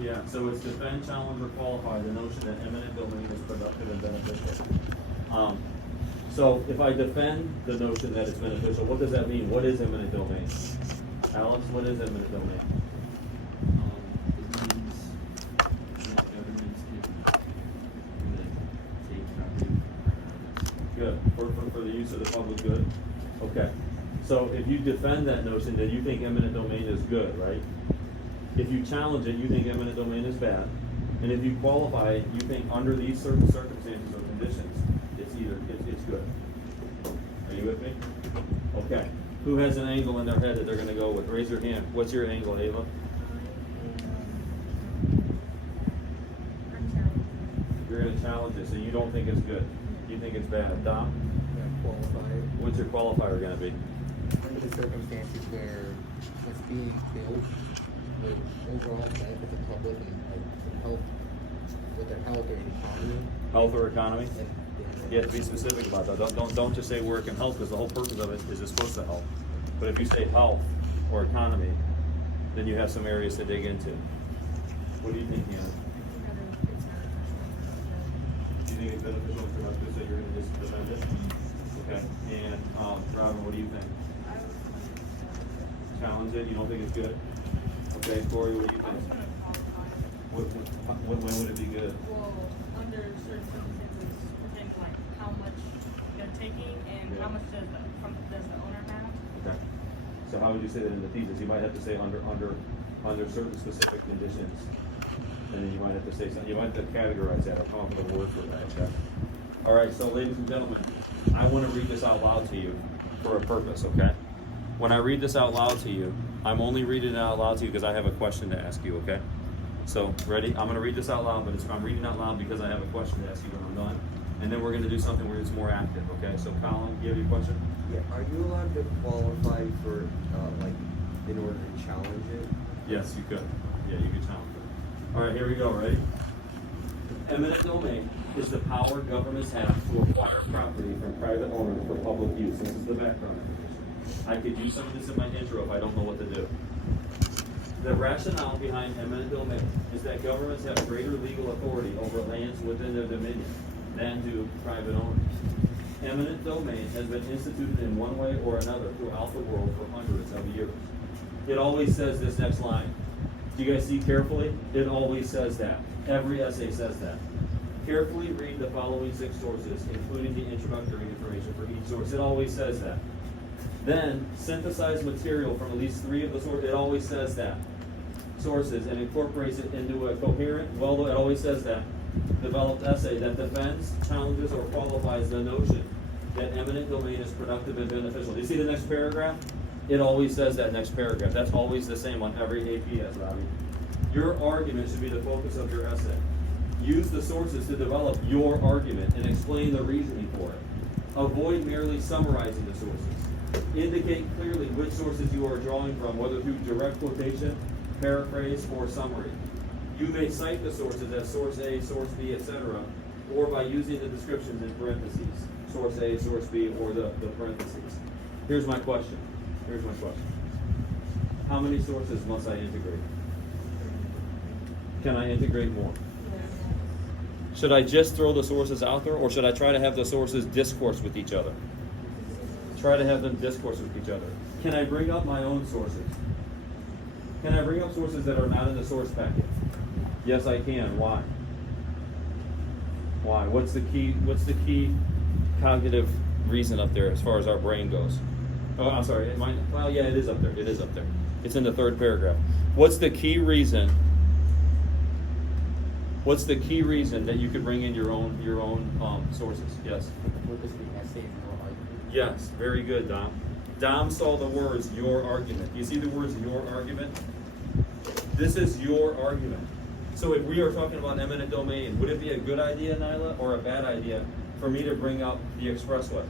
Yeah, so it's defend, challenge, or qualify the notion that eminent domain is productive and beneficial. So if I defend the notion that it's beneficial, what does that mean? What is eminent domain? Alex, what is eminent domain? It means that governments can take property. Good, for the use of the public good. Okay, so if you defend that notion, then you think eminent domain is good, right? If you challenge it, you think eminent domain is bad. And if you qualify it, you think under these certain circumstances or conditions, it's good. Are you with me? Okay. Who has an angle in their head that they're going to go with? Raise your hand. What's your angle, Ava? You're going to challenge it, so you don't think it's good. You think it's bad. Dom? Qualified. What's your qualifier going to be? Under the circumstances where it's being built with overall benefit to the public and health, with their health or economy. Health or economy? And, You have to be specific about that. Don't just say work and health, because the whole purpose of it is it's supposed to help. But if you say health or economy, then you have some areas to dig into. What do you think, Deanna? Do you think it's beneficial and productive, so you're going to just defend it? Okay. And Robin, what do you think? Challenge it. You don't think it's good? Okay. Corey, what do you think? When would it be good? Well, under certain circumstances, pertaining to like how much they're taking and how much does the owner have? Okay. So how would you say that in the thesis? You might have to say under certain specific conditions. And then you might have to say something, you might have to categorize that or come up with a word for that, okay? All right, so ladies and gentlemen, I want to read this out loud to you for a purpose, okay? When I read this out loud to you, I'm only reading it out loud to you because I have a question to ask you, okay? So, ready? I'm going to read this out loud, but I'm reading out loud because I have a question to ask you when I'm done. And then we're going to do something where it's more active, okay? So, Colin, do you have any question? Yeah, are you allowed to qualify for, like, in order to challenge it? Yes, you could. Yeah, you could challenge it. All right, here we go. Ready? Eminent domain is the power governments have to acquire property from private owners for public use. This is the background. I could use some of this in my intro if I don't know what to do. The rationale behind eminent domain is that governments have greater legal authority over lands within their dominion than do private owners. Eminent domain has been instituted in one way or another throughout the world for hundreds of years. It always says this next line. Do you guys see carefully? It always says that. Every essay says that. Carefully read the following 6 sources, including the introductory information for each source. It always says that. Then synthesize material from at least 3 of the sources. It always says that. Sources and incorporates it into a coherent, well, it always says that, developed essay that defends, challenges, or qualifies the notion that eminent domain is productive and beneficial. Do you see the next paragraph? It always says that next paragraph. That's always the same on every APS, Robbie. Your argument should be the focus of your essay. Use the sources to develop your argument and explain the reasoning for it. Avoid merely summarizing the sources. Indicate clearly which sources you are drawing from, whether through direct quotation, paraphrase, or summary. You may cite the sources as source A, source B, etc., or by using the descriptions in parentheses, source A, source B, or the parentheses. Here's my question. How many sources must I integrate? Can I integrate more? Should I just throw the sources out there, or should I try to have the sources discourse with each other? Try to have them discourse with each other. Can I bring up my own sources? Can I bring up sources that are not in the source packet? Yes, I can. Why? Why? What's the key cognitive reason up there as far as our brain goes? Oh, I'm sorry. Well, yeah, it is up there. It is up there. It's in the 3rd paragraph. What's the key reason? What's the key reason that you could bring in your own sources? Yes. For the purpose of the essay and your argument. Yes. Very good, Dom. Dom saw the words "your argument." You see the words "your argument"? This is your argument. So if we are talking about eminent domain, would it be a good idea, Nyla, or a bad idea for me to bring up the expressway?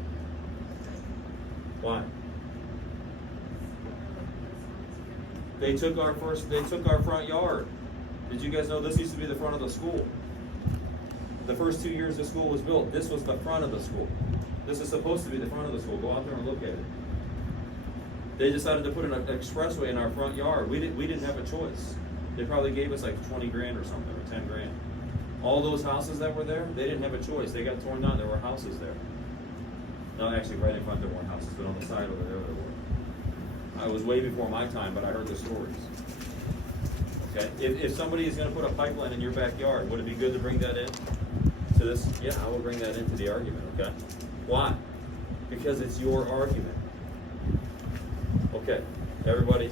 Why? They took our front yard. Did you guys know this used to be the front of the school? The first 2 years the school was built, this was the front of the school. This is supposed to be the front of the school. Go out there and look at it. They decided to put an expressway in our front yard. We didn't have a choice. They probably gave us like 20 grand or something, or 10 grand. All those houses that were there, they didn't have a choice. They got torn down. There were houses there. No, actually, right in front there weren't houses, but on the side over there were. I was way before my time, but I heard the stories. Okay, if somebody is going to put a pipeline in your backyard, would it be good to bring that in to this? Yeah, I will bring that into the argument. Okay, why? Because it's your argument. Okay, everybody,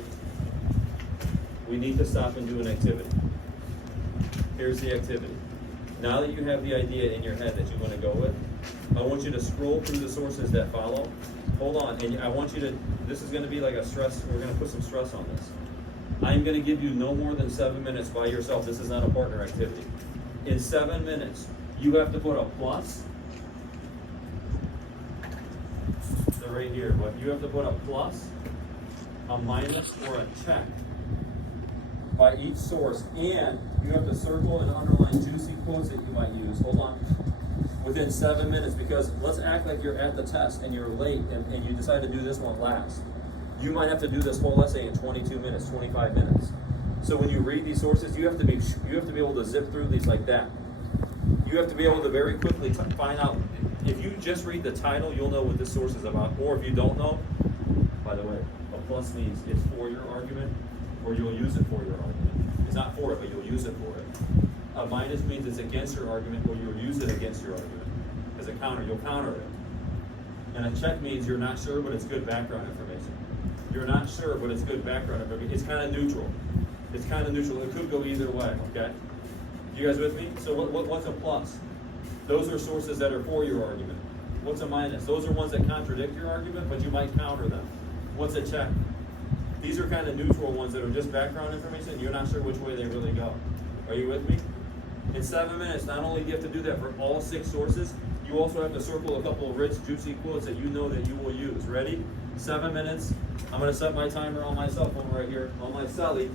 we need to stop and do an activity. Here's the activity. Now that you have the idea in your head that you want to go with, I want you to scroll through the sources that follow. Hold on, and I want you to, this is going to be like a stress, we're going to put some stress on this. I'm going to give you no more than 7 minutes by yourself. This is not a partner activity. In 7 minutes, you have to put a plus. So right here, what you have to put a plus, a minus, or a check by each source, and you have to circle and underline juicy quotes that you might use. Hold on. Within 7 minutes, because let's act like you're at the test and you're late and you decide to do this one last. You might have to do this whole essay in 22 minutes, 25 minutes. So when you read these sources, you have to be able to zip through these like that. You have to be able to very quickly find out. If you just read the title, you'll know what this source is about. Or if you don't know, by the way, a plus means it's for your argument, or you'll use it for your argument. It's not for it, but you'll use it for it. A minus means it's against your argument, or you'll use it against your argument. As a counter, you'll counter it. And a check means you're not sure, but it's good background information. You're not sure, but it's good background information. It's kind of neutral. It's kind of neutral. It could go either way, okay? You guys with me? So what's a plus? Those are sources that are for your argument. What's a minus? Those are ones that contradict your argument, but you might counter them. What's a check? These are kind of neutral ones that are just background information. You're not sure which way they really go. Are you with me? In 7 minutes, not only do you have to do that for all 6 sources, you also have to circle a couple of rich, juicy quotes that you know that you will use. Ready? 7 minutes. I'm going to set my timer on my cell phone right here, on my celly,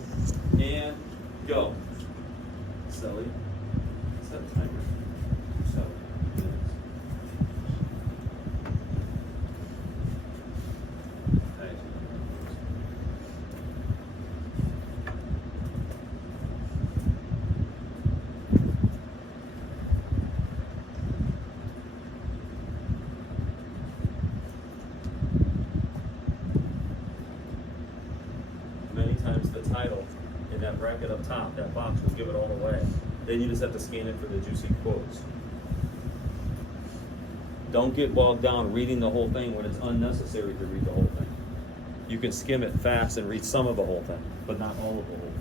and go. Celly, set timer. 7 minutes. Nice. Many times the title in that bracket up top, that box will give it all away. Then you just have to scan it for the juicy quotes. Don't get bogged down reading the whole thing when it's unnecessary to read the whole thing. You can skim it fast and read some of the whole thing, but not all of the whole thing.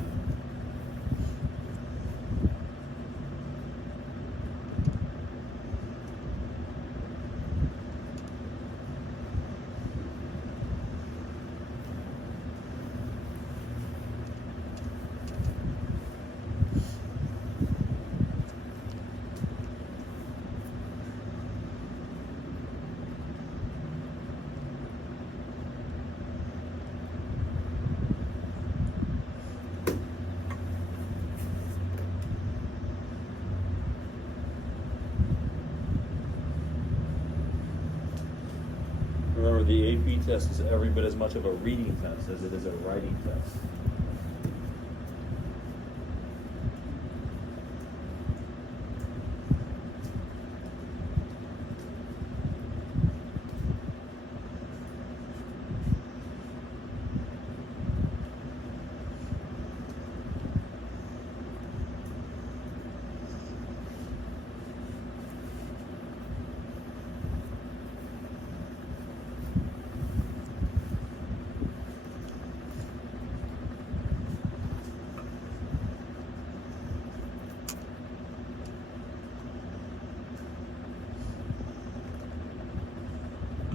Remember, the AP test is every bit as much of a reading test as it is a writing test.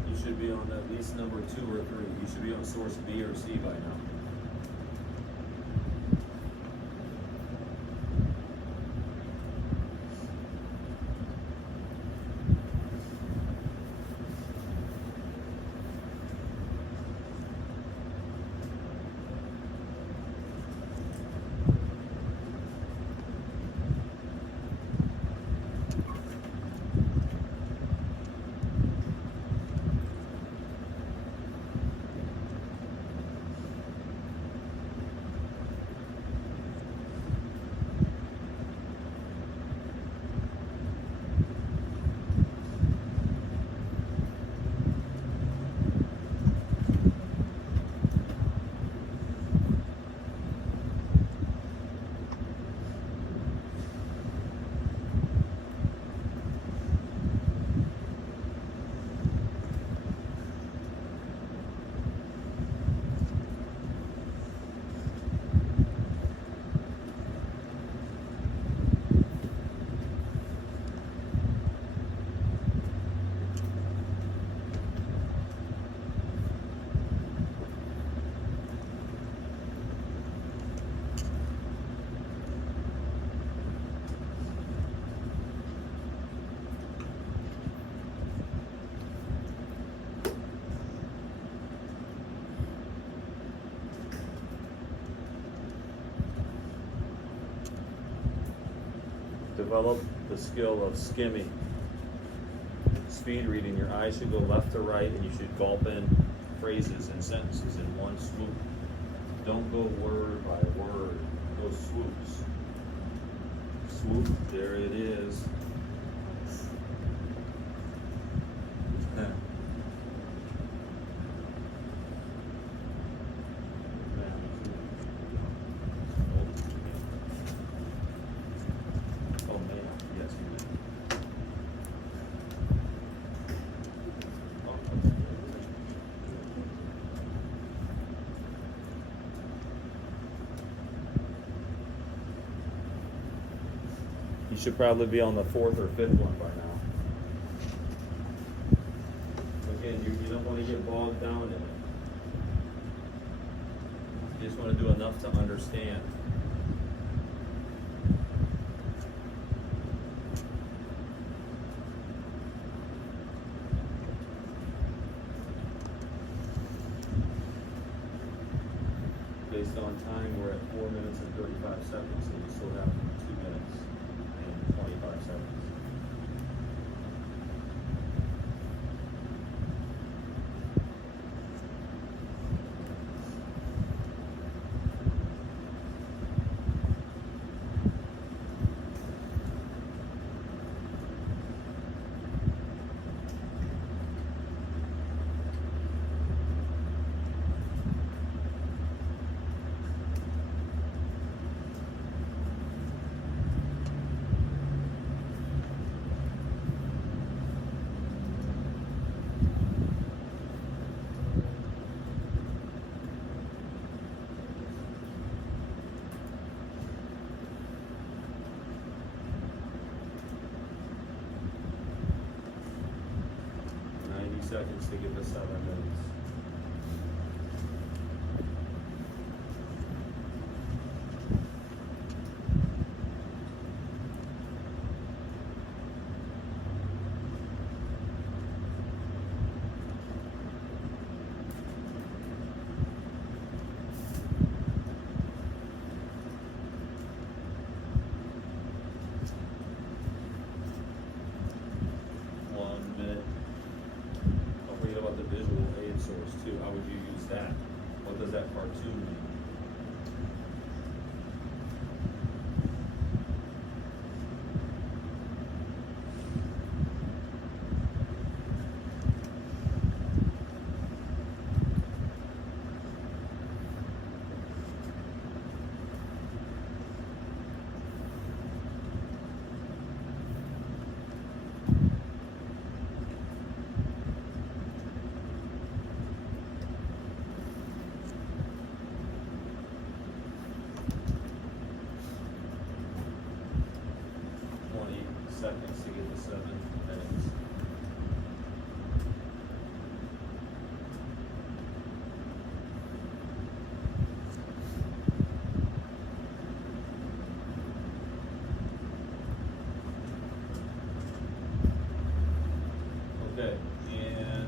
You should be on at least number 2 or 3. You should be on source B or C by now. Develop the skill of skimming. Speed reading, your eyes should go left to right and you should gulp in phrases and sentences in one swoop. Don't go word by word, go swoops. Swoop, there it is. Oh man, yes you did. should probably be on the 4th or 5th one by now. Again, you don't want to get bogged down in it. You just want to do enough to understand. Based on time, we're at 4 minutes and 35 seconds, so we still have 2 minutes and 25 seconds. Seconds to get to 7 minutes. How would you use that? What does that cartoon mean? Seconds to get to 7 minutes. Okay, and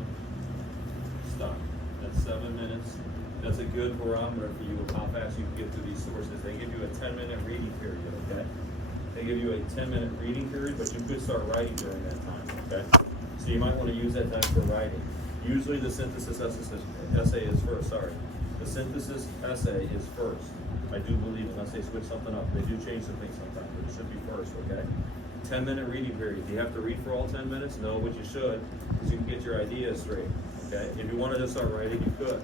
stop. That's 7 minutes. That's a good barometer for you of how fast you can get through these sources. They give you a 10-minute reading period, okay? They give you a 10-minute reading period, but you could start writing during that time, okay? So you might want to use that time for writing. Usually the synthesis essay is first, sorry. The synthesis essay is first. I do believe, unless they switch something up. They do change some things sometimes, but it should be first, okay? 10-minute reading period. Do you have to read for all 10 minutes? No, but you should, because you can get your ideas straight, okay? If you wanted to start writing, you could.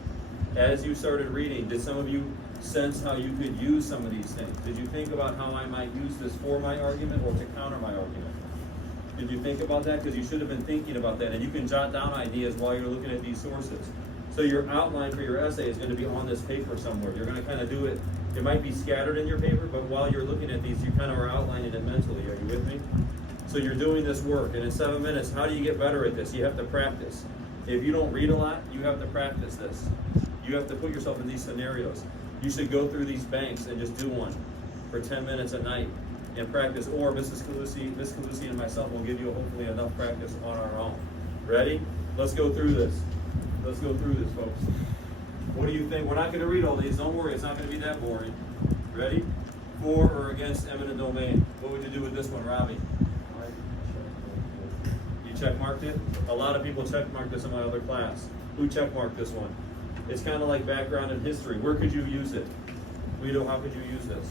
As you started reading, did some of you sense how you could use some of these things? Did you think about how I might use this for my argument or to counter my argument? Did you think about that? Because you should have been thinking about that, and you can jot down ideas while you're looking at these sources. So your outline for your essay is going to be on this paper somewhere. You're going to kind of do it. It might be scattered in your paper, but while you're looking at these, you kind of are outlining it mentally. Are you with me? So you're doing this work, and in 7 minutes, how do you get better at this? You have to practice. If you don't read a lot, you have to practice this. You have to put yourself in these scenarios. You should go through these banks and just do one for 10 minutes a night and practice. Or Mrs. Calusi and myself will give you hopefully enough practice on our own. Ready? Let's go through this. Let's go through this, folks. What do you think? We're not going to read all these. Don't worry, it's not going to be that boring. Ready? For or against eminent domain. What would you do with this one, Robbie? You check marked it? A lot of people check marked this in my other class. Who check marked this one? It's kind of like background in history. Where could you use it? Guido, how could you use this?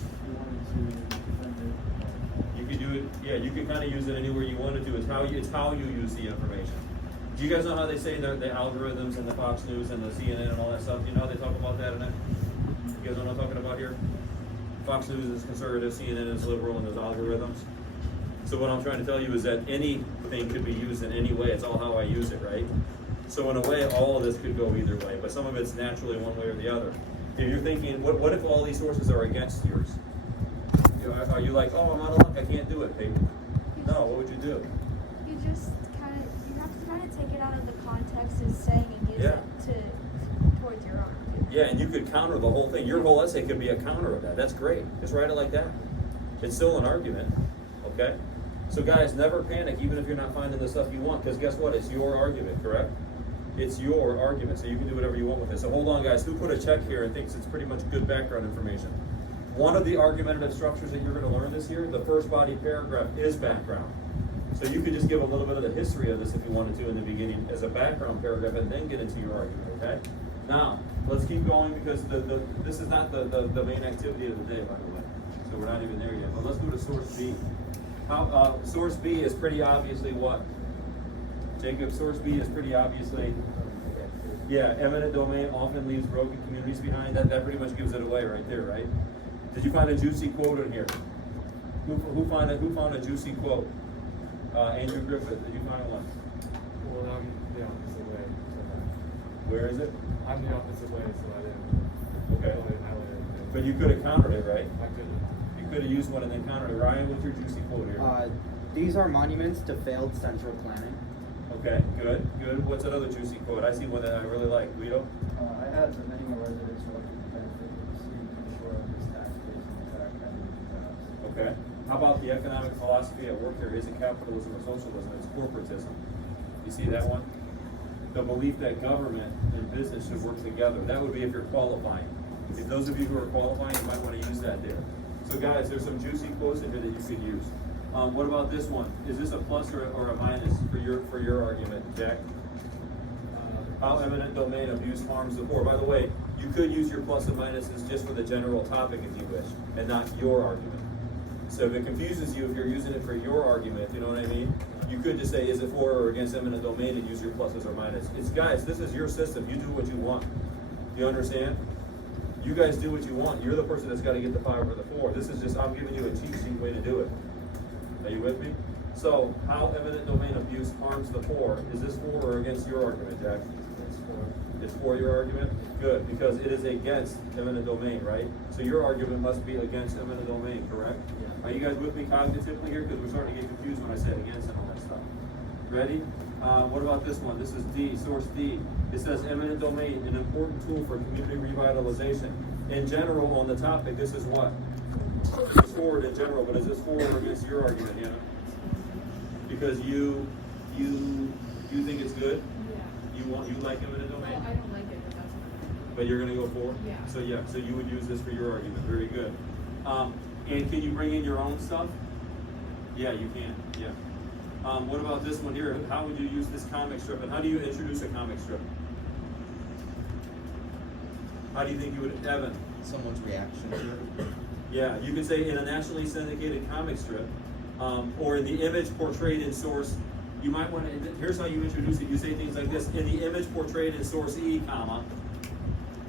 You could do it, yeah, you could kind of use it anywhere you want to do. It's how you use the information. Do you guys know how they say the algorithms and the Fox News and the CNN and all that stuff? You know how they talk about that in it? You guys know what I'm talking about here? Fox News is conservative, CNN is liberal, and there's algorithms. So what I'm trying to tell you is that anything could be used in any way. It's all how I use it, right? So in a way, all of this could go either way, but some of it's naturally one way or the other. If you're thinking, what if all these sources are against yours? Are you like, oh, I'm out of luck, I can't do it, paper? No, what would you do? You just kind of, you have to kind of take it out of the context it's saying and use Yeah. it towards your own. Yeah, and you could counter the whole thing. Your whole essay could be a counter of that. That's great. Just write it like that. It's still an argument, okay? So guys, never panic even if you're not finding the stuff you want, because guess what? It's your argument, correct? It's your argument, so you can do whatever you want with it. So hold on, guys. Who put a check here and thinks it's pretty much good background information? One of the argumentative structures that you're going to learn this year, the first body paragraph, is background. So you could just give a little bit of the history of this if you wanted to in the beginning as a background paragraph and then get into your argument, okay? Now, let's keep going because this is not the main activity of the day, by the way. So we're not even there yet. But let's go to source B. Source B is pretty obviously what? Jacob, source B is pretty obviously, yeah, eminent domain often leaves broken communities behind. That pretty much gives it away right there, right? Did you find a juicy quote in here? Who found a juicy quote? Andrew Griffith, did you find one? Well, I'm the opposite way. Where is it? I'm the opposite way, so I didn't. Okay. I wouldn't. But you could have countered it, right? I couldn't. You could have used one and then countered it. Ryan, what's your juicy quote here? These are monuments to failed central planning. Okay, good. What's another juicy quote? I see one that I really like. Guido? I had the many more residents elected to benefit from the city to ensure this tax base and attract revenue jobs. Okay. How about the economic philosophy at work here? Isn't capitalism or socialism? It's corporatism. You see that one? The belief that government and business should work together. That would be if you're qualifying. If those of you who are qualifying, you might want to use that there. So guys, there's some juicy quotes in here that you could use. What about this one? Is this a plus or a minus for your argument, Jack? How eminent domain abuse harms the poor. By the way, you could use your plus and minuses just for the general topic if you wish, and not your argument. So if it confuses you, if you're using it for your argument, you know what I mean? You could just say, is it for or against eminent domain, and use your pluses or minuses. It's guys, this is your system. You do what you want. You understand? You guys do what you want. You're the person that's got to get the 5 or the 4. This is just, I'm giving you a cheat sheet way to do it. Are you with me? So, how eminent domain abuse harms the poor? Is this for or against your argument, Jack? It's for your argument? Good, because it is against eminent domain, right? So your argument must be against eminent domain, correct? Yeah. Are you guys with me cognitively here? Because we're starting to get confused when I say against and all that stuff. Ready? What about this one? This is D, source D. It says eminent domain, an important tool for community revitalization. In general, on the topic, this is what? It's forward in general, but is this for or against your argument, Hannah? Because you think it's good? Yeah. You like eminent domain? Well, I don't like it, but that's what But you're gonna go for? Yeah. So you would use this for your argument. Very good. And can you bring in your own stuff? Yeah, you can. Yeah. What about this one here? How would you use this comic strip? And how do you introduce a comic strip? How do you think you would, Evan? Someone's reaction to it. Yeah, you could say in a nationally syndicated comic strip, or in the image portrayed in source. You might want to. Here's how you introduce it. You say things like this: in the image portrayed in source E, comma.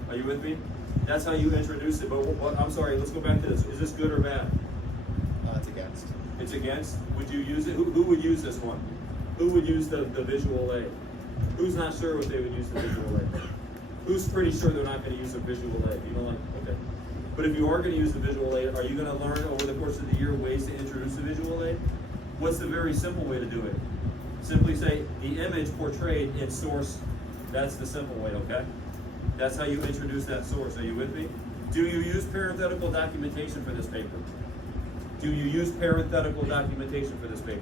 Are you with me? That's how you introduce it. But I'm sorry. Let's go back to this. Is this good or bad? It's against. It's against. Would you use it? Who would use this one? Who would use the visual aid? Who's not sure what they would use the visual aid? Who's pretty sure they're not going to use a visual aid? You know, like, okay. But if you are going to use the visual aid, are you going to learn over the course of the year ways to introduce the visual aid? What's the very simple way to do it? Simply say the image portrayed in source. That's the simple way, okay? That's how you introduce that source. Are you with me? Do you use parenthetical documentation for this paper? Do you use parenthetical documentation for this paper?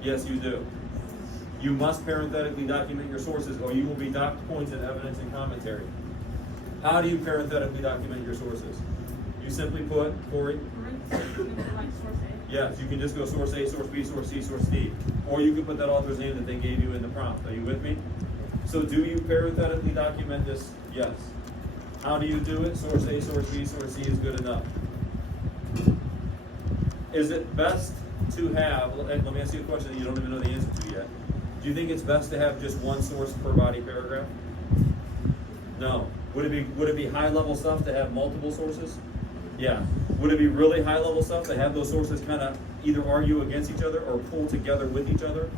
Yes, you do. You must parenthetically document your sources, or you will be docked points in evidence and commentary. How do you parenthetically document your sources? You simply put, Corey? like source A. Yes, you can just go source A, source B, source C, source D. Or you can put that author's name that they gave you in the prompt. Are you with me? So do you parenthetically document this? Yes. How do you do it? Source A, source B, source C is good enough. Is it best to have, let me ask you a question that you don't even know the answer to yet. Do you think it's best to have just one source per body paragraph? No. Would it be high level stuff to have multiple sources? Yeah. Would it be really high level stuff to have those sources kind of either argue against each other or pull together with each other?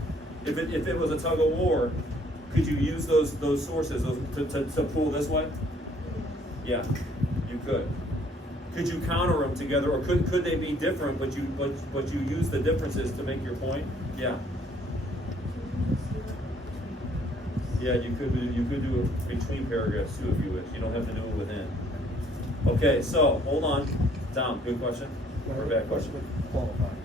If it was a tug of war, could you use those sources to pull this way? Yeah, you could. Could you counter them together, or could they be different, but you use the differences to make your point? Yeah. Yeah, you could do it between paragraphs too if you wish. You don't have to do it within. Okay, so hold on. Dom, good question or bad question? Qualifying.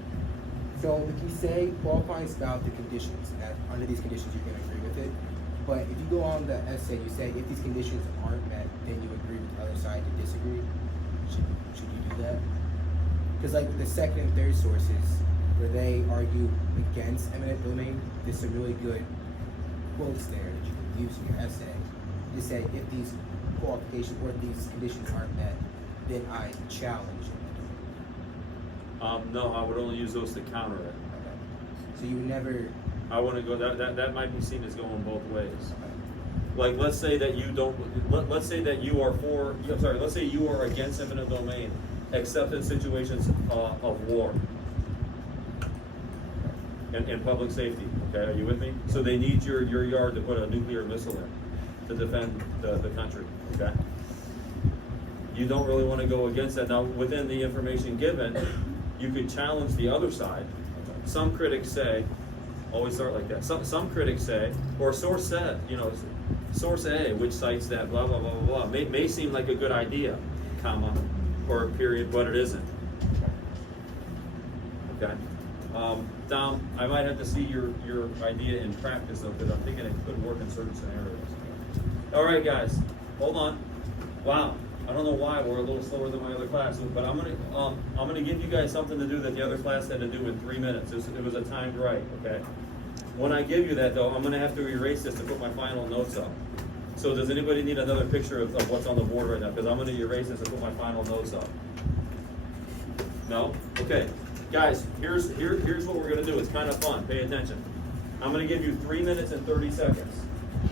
So if you say qualifying is about the conditions, that under these conditions you're gonna agree with it. But if you go on the essay, you say if these conditions aren't met, then you agree with the other side to disagree. Should you do that? Because like with the second and third sources, where they argue against eminent domain, there's some really good quotes there that you can use in your essay. You say if these qualifications or if these conditions aren't met, then I challenge it. No, I would only use those to counter it. Okay. So you would never. I want to go, that might be seen as going both ways. Like, let's say that you don't, let's say that you are let's say you are against eminent domain, except in situations of war and public safety, okay, are you with me? So they need your yard to put a nuclear missile in to defend the country, okay? You don't really want to go against that. Now, within the information given, you could challenge the other side. Some critics say, always start like that. Some critics say, or source said, source A, which cites that, blah, blah, blah, blah, blah, may seem like a good idea, comma, or a period, but it isn't. Okay. Dom, I might have to see your idea in practice though, because I'm thinking it could work in certain scenarios. All right, guys, hold on. Wow. I don't know why we're a little slower than my other class, but I'm gonna give you guys something to do that the other class had to do in 3 minutes. It was a timed write, okay? When I give you that though, I'm gonna have to erase this to put my final notes up. So does anybody need another picture of what's on the board right now? Because I'm gonna erase this and put my final notes up. No? Okay. Guys, here's what we're gonna do. It's kind of fun. Pay attention. I'm gonna give you 3 minutes and 30 seconds.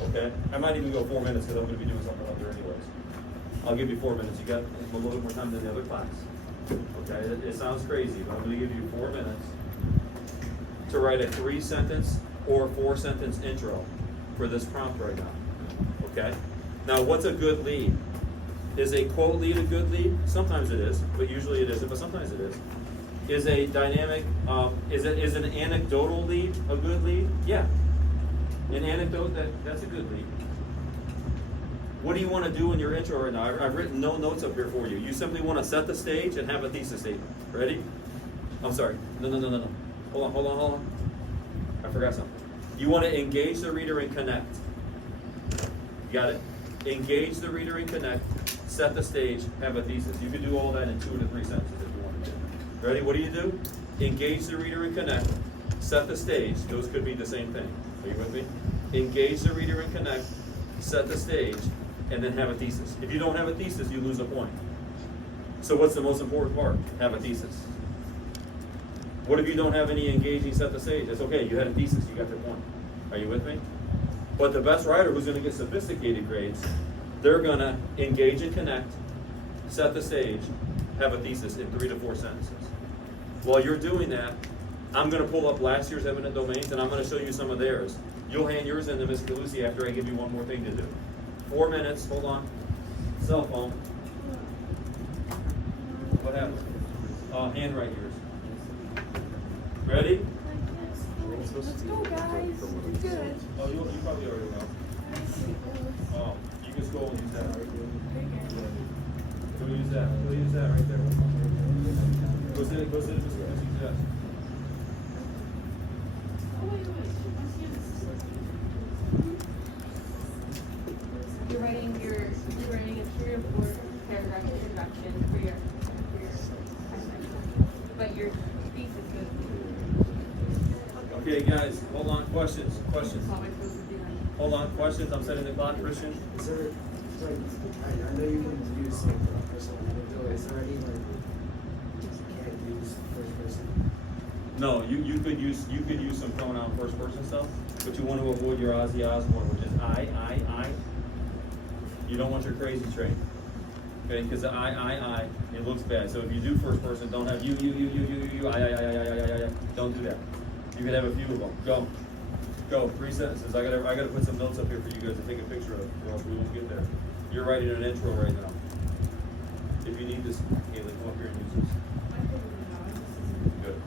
Okay? I might even go 4 minutes because I'm gonna be doing something up there anyways. I'll give you 4 minutes. You got a little bit more time than the other class. Okay? It sounds crazy, but I'm gonna give you 4 minutes to write a 3-sentence or 4-sentence intro for this prompt right now. Okay? Now, what's a good lead? Is a quote lead a good lead? Sometimes it is, but usually it isn't, but sometimes it is. Is a dynamic, is an anecdotal lead a good lead? Yeah. An anecdote, that's a good lead. What do you want to do in your intro right now? I've written no notes up here for you. You simply want to set the stage and have a thesis statement. Ready? I'm sorry. No. Hold on. I forgot something. You want to engage the reader and connect. You got it? Engage the reader and connect. Set the stage. Have a thesis. You can do all that in 2 to 3 sentences if you want to do. Ready? What do you do? Engage the reader and connect. Set the stage. Those could be the same thing. Are you with me? Engage the reader and connect. Set the stage. And then have a thesis. If you don't have a thesis, you lose a point. So what's the most important part? Have a thesis. What if you don't have any engaging set the stage? It's okay, you had a thesis, you got your point. Are you with me? But the best writer who's gonna get sophisticated grades, they're gonna engage and connect, set the stage, have a thesis in 3 to 4 sentences. While you're doing that, I'm gonna pull up last year's eminent domains and I'm gonna show you some of theirs. You'll hand yours in to Ms. Calusi after I give you one more thing to do. 4 minutes, hold on. Cell phone. What happened? Handwrite yours. Ready? Let's go, guys. Good. Oh, you probably already know. Oh, you can go and use that. Go use that. Go use that right there. Go sit it. Just use that. You're writing a 3 or 4 paragraph introduction for your assignment. But your thesis goes Okay, guys, hold on. Questions. how am I supposed to do that? Hold on. Questions. I'm setting the clock, Christian. Is there, like, I know you can use like personal anecdote, is there any like, you can't use first person? No, you could use some pronoun first person stuff, but you want to avoid your Ozzy Osbourne, which is I. You don't want your crazy train. Okay, because the I, it looks bad. So if you do first person, don't have you, I. Don't do that. You can have a few of them. Go. 3 sentences. I gotta put some notes up here for you guys to take a picture of, or else we won't get there. You're writing an intro right now. If you need this, Haley, come up here and use this. I figured it out, I just. Good.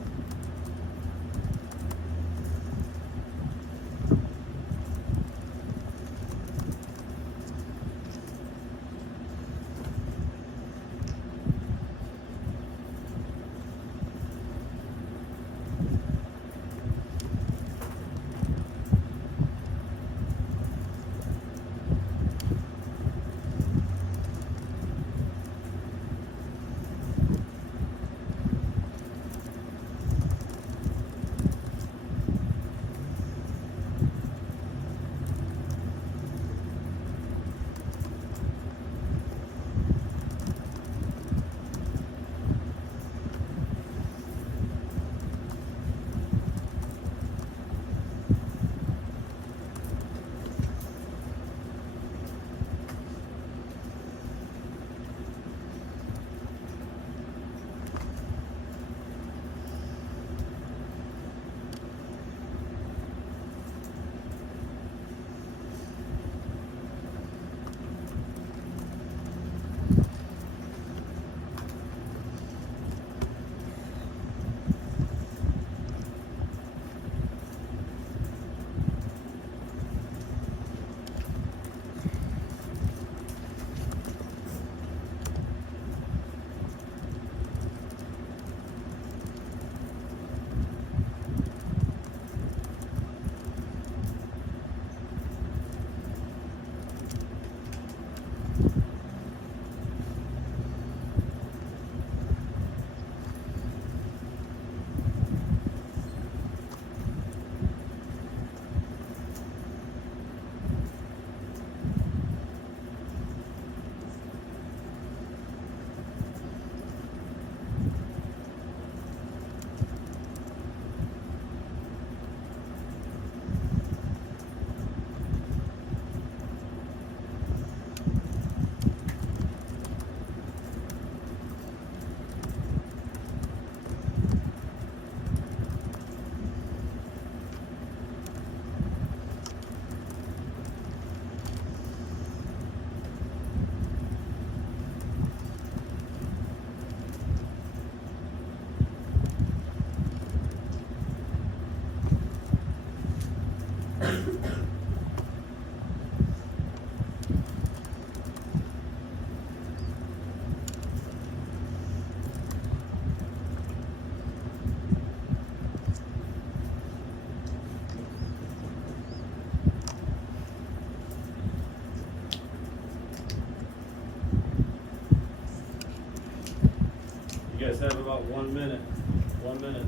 You guys have about 1 minute. 1 minute.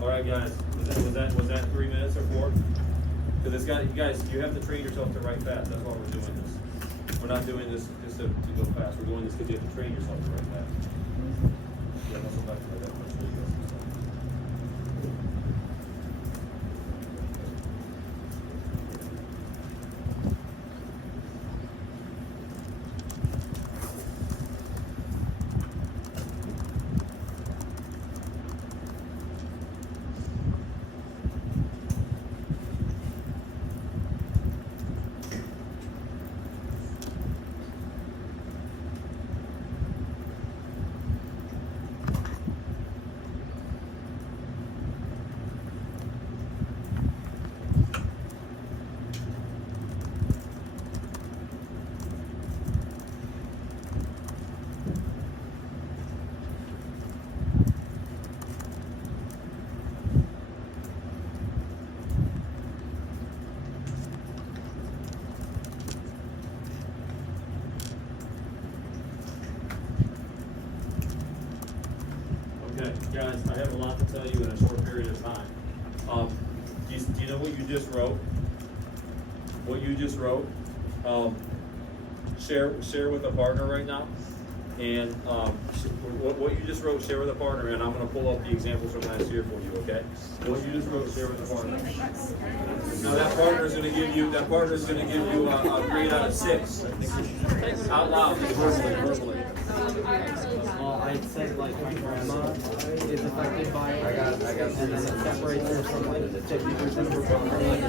All right, guys. Was that 3 minutes or 4? Because it's got, you guys, you have to train yourself to write fast. That's why we're doing this. We're not doing this just to go fast. We're doing this because you have to train yourself to write fast. Yeah, muscle back to that. That's really good. Guys, I have a lot to tell you in a short period of time. Do you know what you just wrote? What you just wrote? Share with a partner right now. And what you just wrote, share with a partner, and I'm going to pull up the examples from last year for you, okay? What you just wrote, share with a partner. Now that partner is going to give you a grade out of 6. Out loud, verbally. Well, I'd say like my grandma is affected by it, and then it separates her from like 50% of her property. I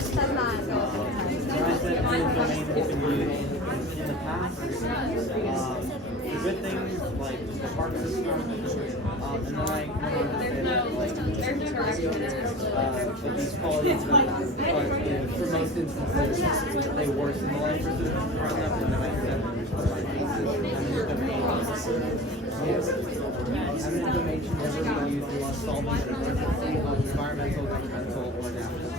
said eminent domain has been used in the past. The good things like the park system, and then I went on to say that like but these qualities, but for most instances they worsen the life resistance around them, and then I said eminent domain should never be used unless solving an emergency of environmental, governmental, or national.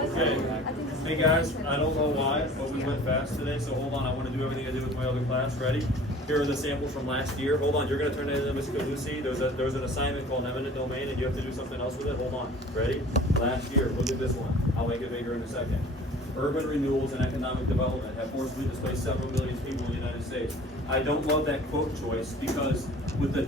Okay. Hey guys, I don't know why, but we went fast today, so hold on. I want to do everything I did with my other class. Ready? Here are the samples from last year. Hold on, you're going to turn it into Miss Lucy. There's an assignment called eminent domain, and you have to do something else with it. Hold on. Ready? Last year, look at this one. I'll make it bigger in a second. Urban renewals and economic development have forcibly displaced several million people in the United States. I don't love that quote choice because with the ...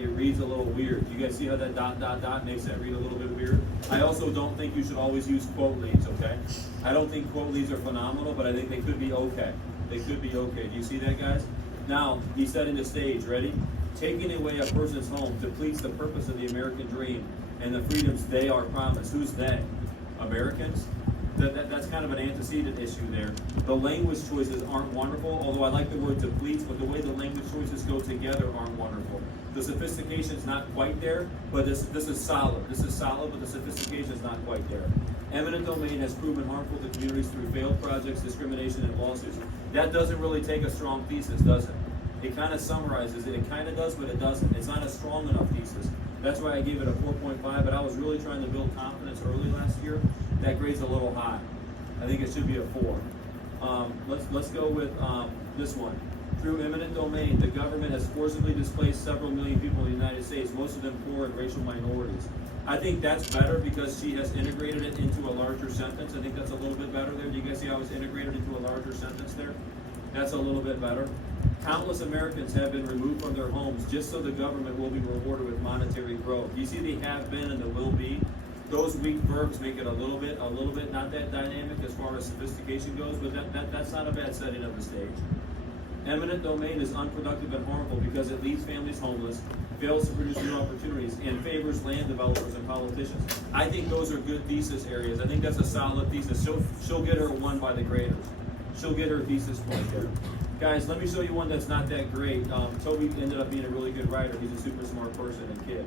it reads a little weird. You guys see how that ... makes that read a little bit weird? I also don't think you should always use quote leads, okay? I don't think quote leads are phenomenal, but I think they could be okay. They could be okay. Do you see that, guys? Now, he's setting the stage. Ready? Taking away a person's home depletes the purpose of the American dream and the freedoms they are promised. Who's they? Americans? That's kind of an antecedent issue there. The language choices aren't wonderful, although I like the word depletes, but the way the language choices go together aren't wonderful. The sophistication's not quite there, but this is solid. This is solid, but the sophistication's not quite there. Eminent domain has proven harmful to communities through failed projects, discrimination, and lawsuits. That doesn't really take a strong thesis, does it? It kind of summarizes it. It kind of does, but it doesn't. It's not a strong enough thesis. That's why I gave it a 4.5, but I was really trying to build confidence early last year. That grade's a little high. I think it should be a 4. Let's go with this one. Through eminent domain, the government has forcibly displaced several million people in the United States, most of them poor and racial minorities. I think that's better because she has integrated it into a larger sentence. I think that's a little bit better there. Do you guys see how it's integrated into a larger sentence there? That's a little bit better. Countless Americans have been removed from their homes just so the government will be rewarded with monetary growth. You see the have been and the will be? Those weak verbs make it a little bit not that dynamic as far as sophistication goes, but that's not a bad setting of the stage. Eminent domain is unproductive and harmful because it leaves families homeless, fails to produce new opportunities, and favors land developers and politicians. I think those are good thesis areas. I think that's a solid thesis. She'll get her 1 by the graders. She'll get her thesis point there. Guys, let me show you one that's not that great. Toby ended up being a really good writer. He's a super smart person and kid.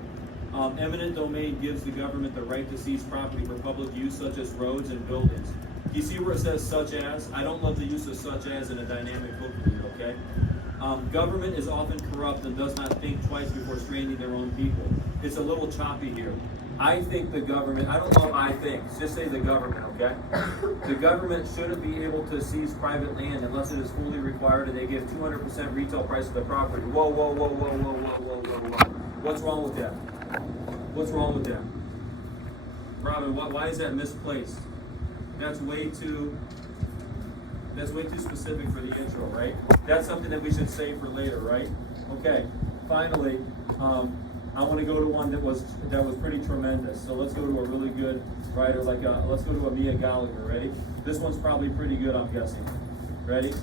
Eminent domain gives the government the right to seize property for public use, such as roads and buildings. Do you see where it says such as? I don't love the use of such as in a dynamic book read, okay? Government is often corrupt and does not think twice before straining their own people. It's a little choppy here. I think the government, I don't know if I think, just say the government, okay? The government shouldn't be able to seize private land unless it is fully required and they give 200% retail price of the property. Whoa. What's wrong with that? What's wrong with that? Robin, why is that misplaced? That's way too specific for the intro, right? That's something that we should save for later, right? Okay, finally, I want to go to one that was pretty tremendous. So let's go to a really good writer, let's go to Mia Gallagher, ready? This one's probably pretty good, I'm guessing. Ready?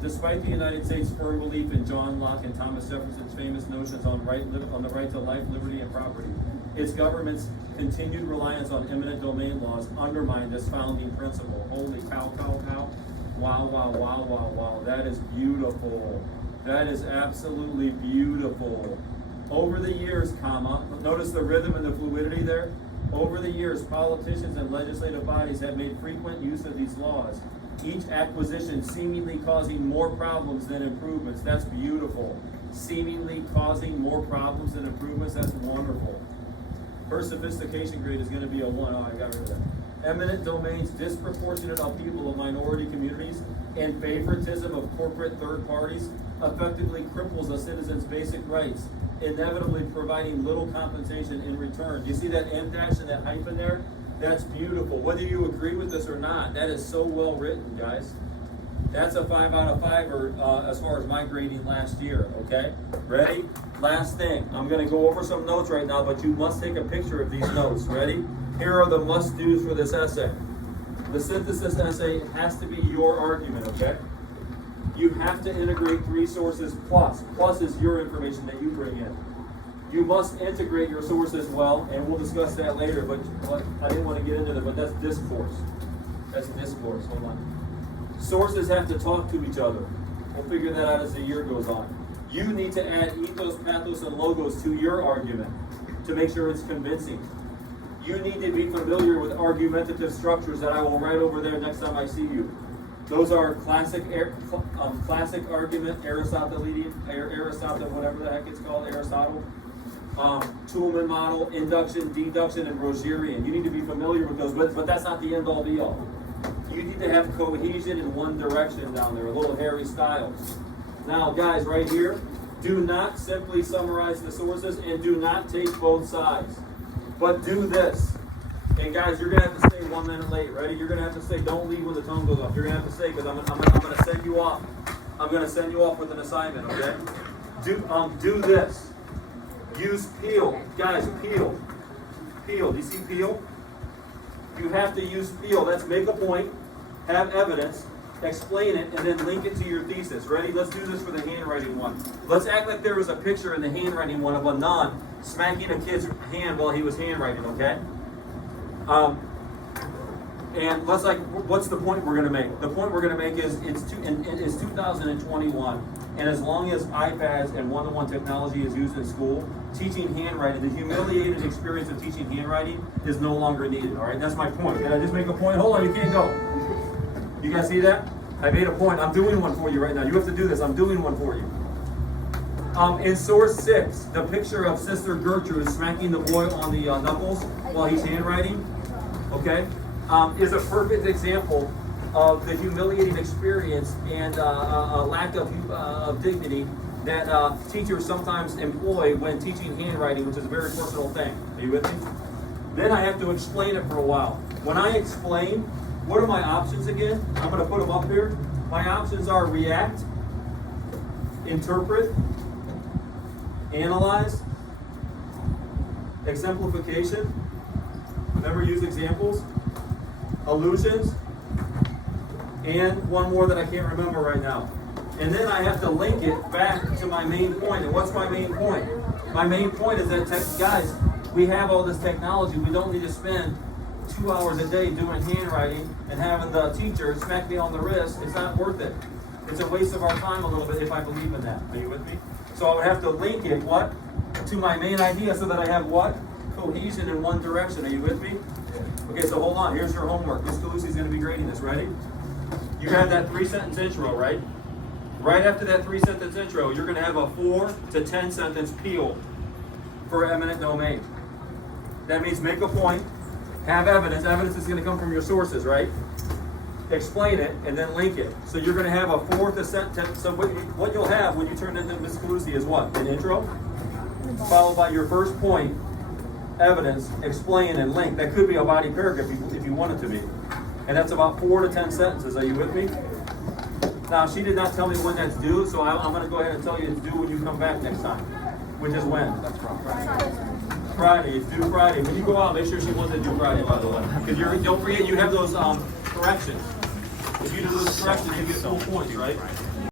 Despite the United States' firm belief in John Locke and Thomas Jefferson's famous notions on the right to life, liberty, and property, its government's continued reliance on eminent domain laws undermined this founding principle. Holy cow. Wow. That is beautiful. That is absolutely beautiful. Over the years, notice the rhythm and the fluidity there? Over the years, politicians and legislative bodies have made frequent use of these laws Each acquisition seemingly causing more problems than improvements. That's beautiful. Seemingly causing more problems than improvements. That's wonderful. Her sophistication grade is going to be a 1. Oh, I got rid of that. Eminent domains, disproportionate upheaval of minority communities, and favoritism of corporate third parties effectively cripples a citizen's basic rights, inevitably providing little compensation in return. Do you see that M dash and that hyphen there? That's beautiful. Whether you agree with this or not, that is so well written, guys. That's a 5 out of 5 as far as my grading last year, okay? Ready? Last thing. I'm going to go over some notes right now, but you must take a picture of these notes. Ready? Here are the must-dos for this essay. The synthesis essay has to be your argument, okay? You have to integrate 3 sources plus. Plus is your information that you bring in. You must integrate your sources well, and we'll discuss that later, but I didn't want to get into that, but that's discourse. That's discourse. Hold on. Sources have to talk to each other. We'll figure that out as the year goes on. You need to add ethos, pathos, and logos to your argument to make sure it's convincing. You need to be familiar with argumentative structures that I will write over there next time I see you. Those are classic argument, Aristotelian, whatever the heck it's called, Aristotle. Toulmin model, induction, deduction, and Rogerian. You need to be familiar with those, but that's not the end-all be-all. You need to have cohesion in one direction down there, a little Harry Styles. Now, guys, right here, do not simply summarize the sources and do not take both sides, but do this. And guys, you're gonna have to stay 1 minute late. Ready? You're gonna have to stay. Don't leave when the tone goes off. You're gonna have to stay because I'm gonna send you off. I'm gonna send you off with an assignment. Okay? Do this. Use peel, guys. Peel. Peel. Do you see peel? You have to use peel. Let's make a point, have evidence, explain it, and then link it to your thesis. Ready? Let's do this for the handwriting one. Let's act like there was a picture in the handwriting one of a nun smacking a kid's hand while he was handwriting. Okay? And let's what's the point we're going to make? The point we're going to make is it's 2021, and as long as iPads and one-to-one technology is used in school, teaching handwriting, the humiliating experience of teaching handwriting is no longer needed. All right, that's my point. Did I just make a point? Hold on, you can't go. You guys see that? I made a point. I'm doing one for you right now. You have to do this. I'm doing one for you. In source 6, the picture of Sister Gertrude smacking the boy on the knuckles while he's handwriting, okay, is a perfect example of the humiliating experience and a lack of dignity that teachers sometimes employ when teaching handwriting, which is a very personal thing. Are you with me? Then I have to explain it for a while. When I explain, what are my options again? I'm going to put them up here. My options are react, interpret, analyze, exemplification, remember use examples, allusions, and one more that I can't remember right now. And then I have to link it back to my main point. And what's my main point? My main point is that, guys, we have all this technology. We don't need to spend 2 hours a day doing handwriting and having the teacher smack me on the wrist. It's not worth it. It's a waste of our time a little bit if I believe in that. Are you with me? So I would have to link it, what? To my main idea so that I have what? Cohesion in one direction. Are you with me? Okay, so hold on. Here's your homework. Ms. Calusi's going to be grading this. Ready? You have that 3-sentence intro, right? Right after that 3-sentence intro, you're going to have a 4 to 10 sentence peel for eminent domain. That means make a point, have evidence. Evidence is going to come from your sources, right? Explain it, and then link it. So you're going to have a 4 to 10. So what you'll have when you turn into Ms. Calusi is what? An intro, followed by your first point, evidence, explain, and link. That could be a body paragraph if you want it to be. And that's about 4 to 10 sentences. Are you with me? Now, she did not tell me when that's due, so I'm going to go ahead and tell you it's due when you come back next time. Which is when? That's Friday. It's due Friday. When you go out, make sure she wants it due Friday, by the way. Because don't forget, you have those corrections. If you do those corrections, you get full points, right?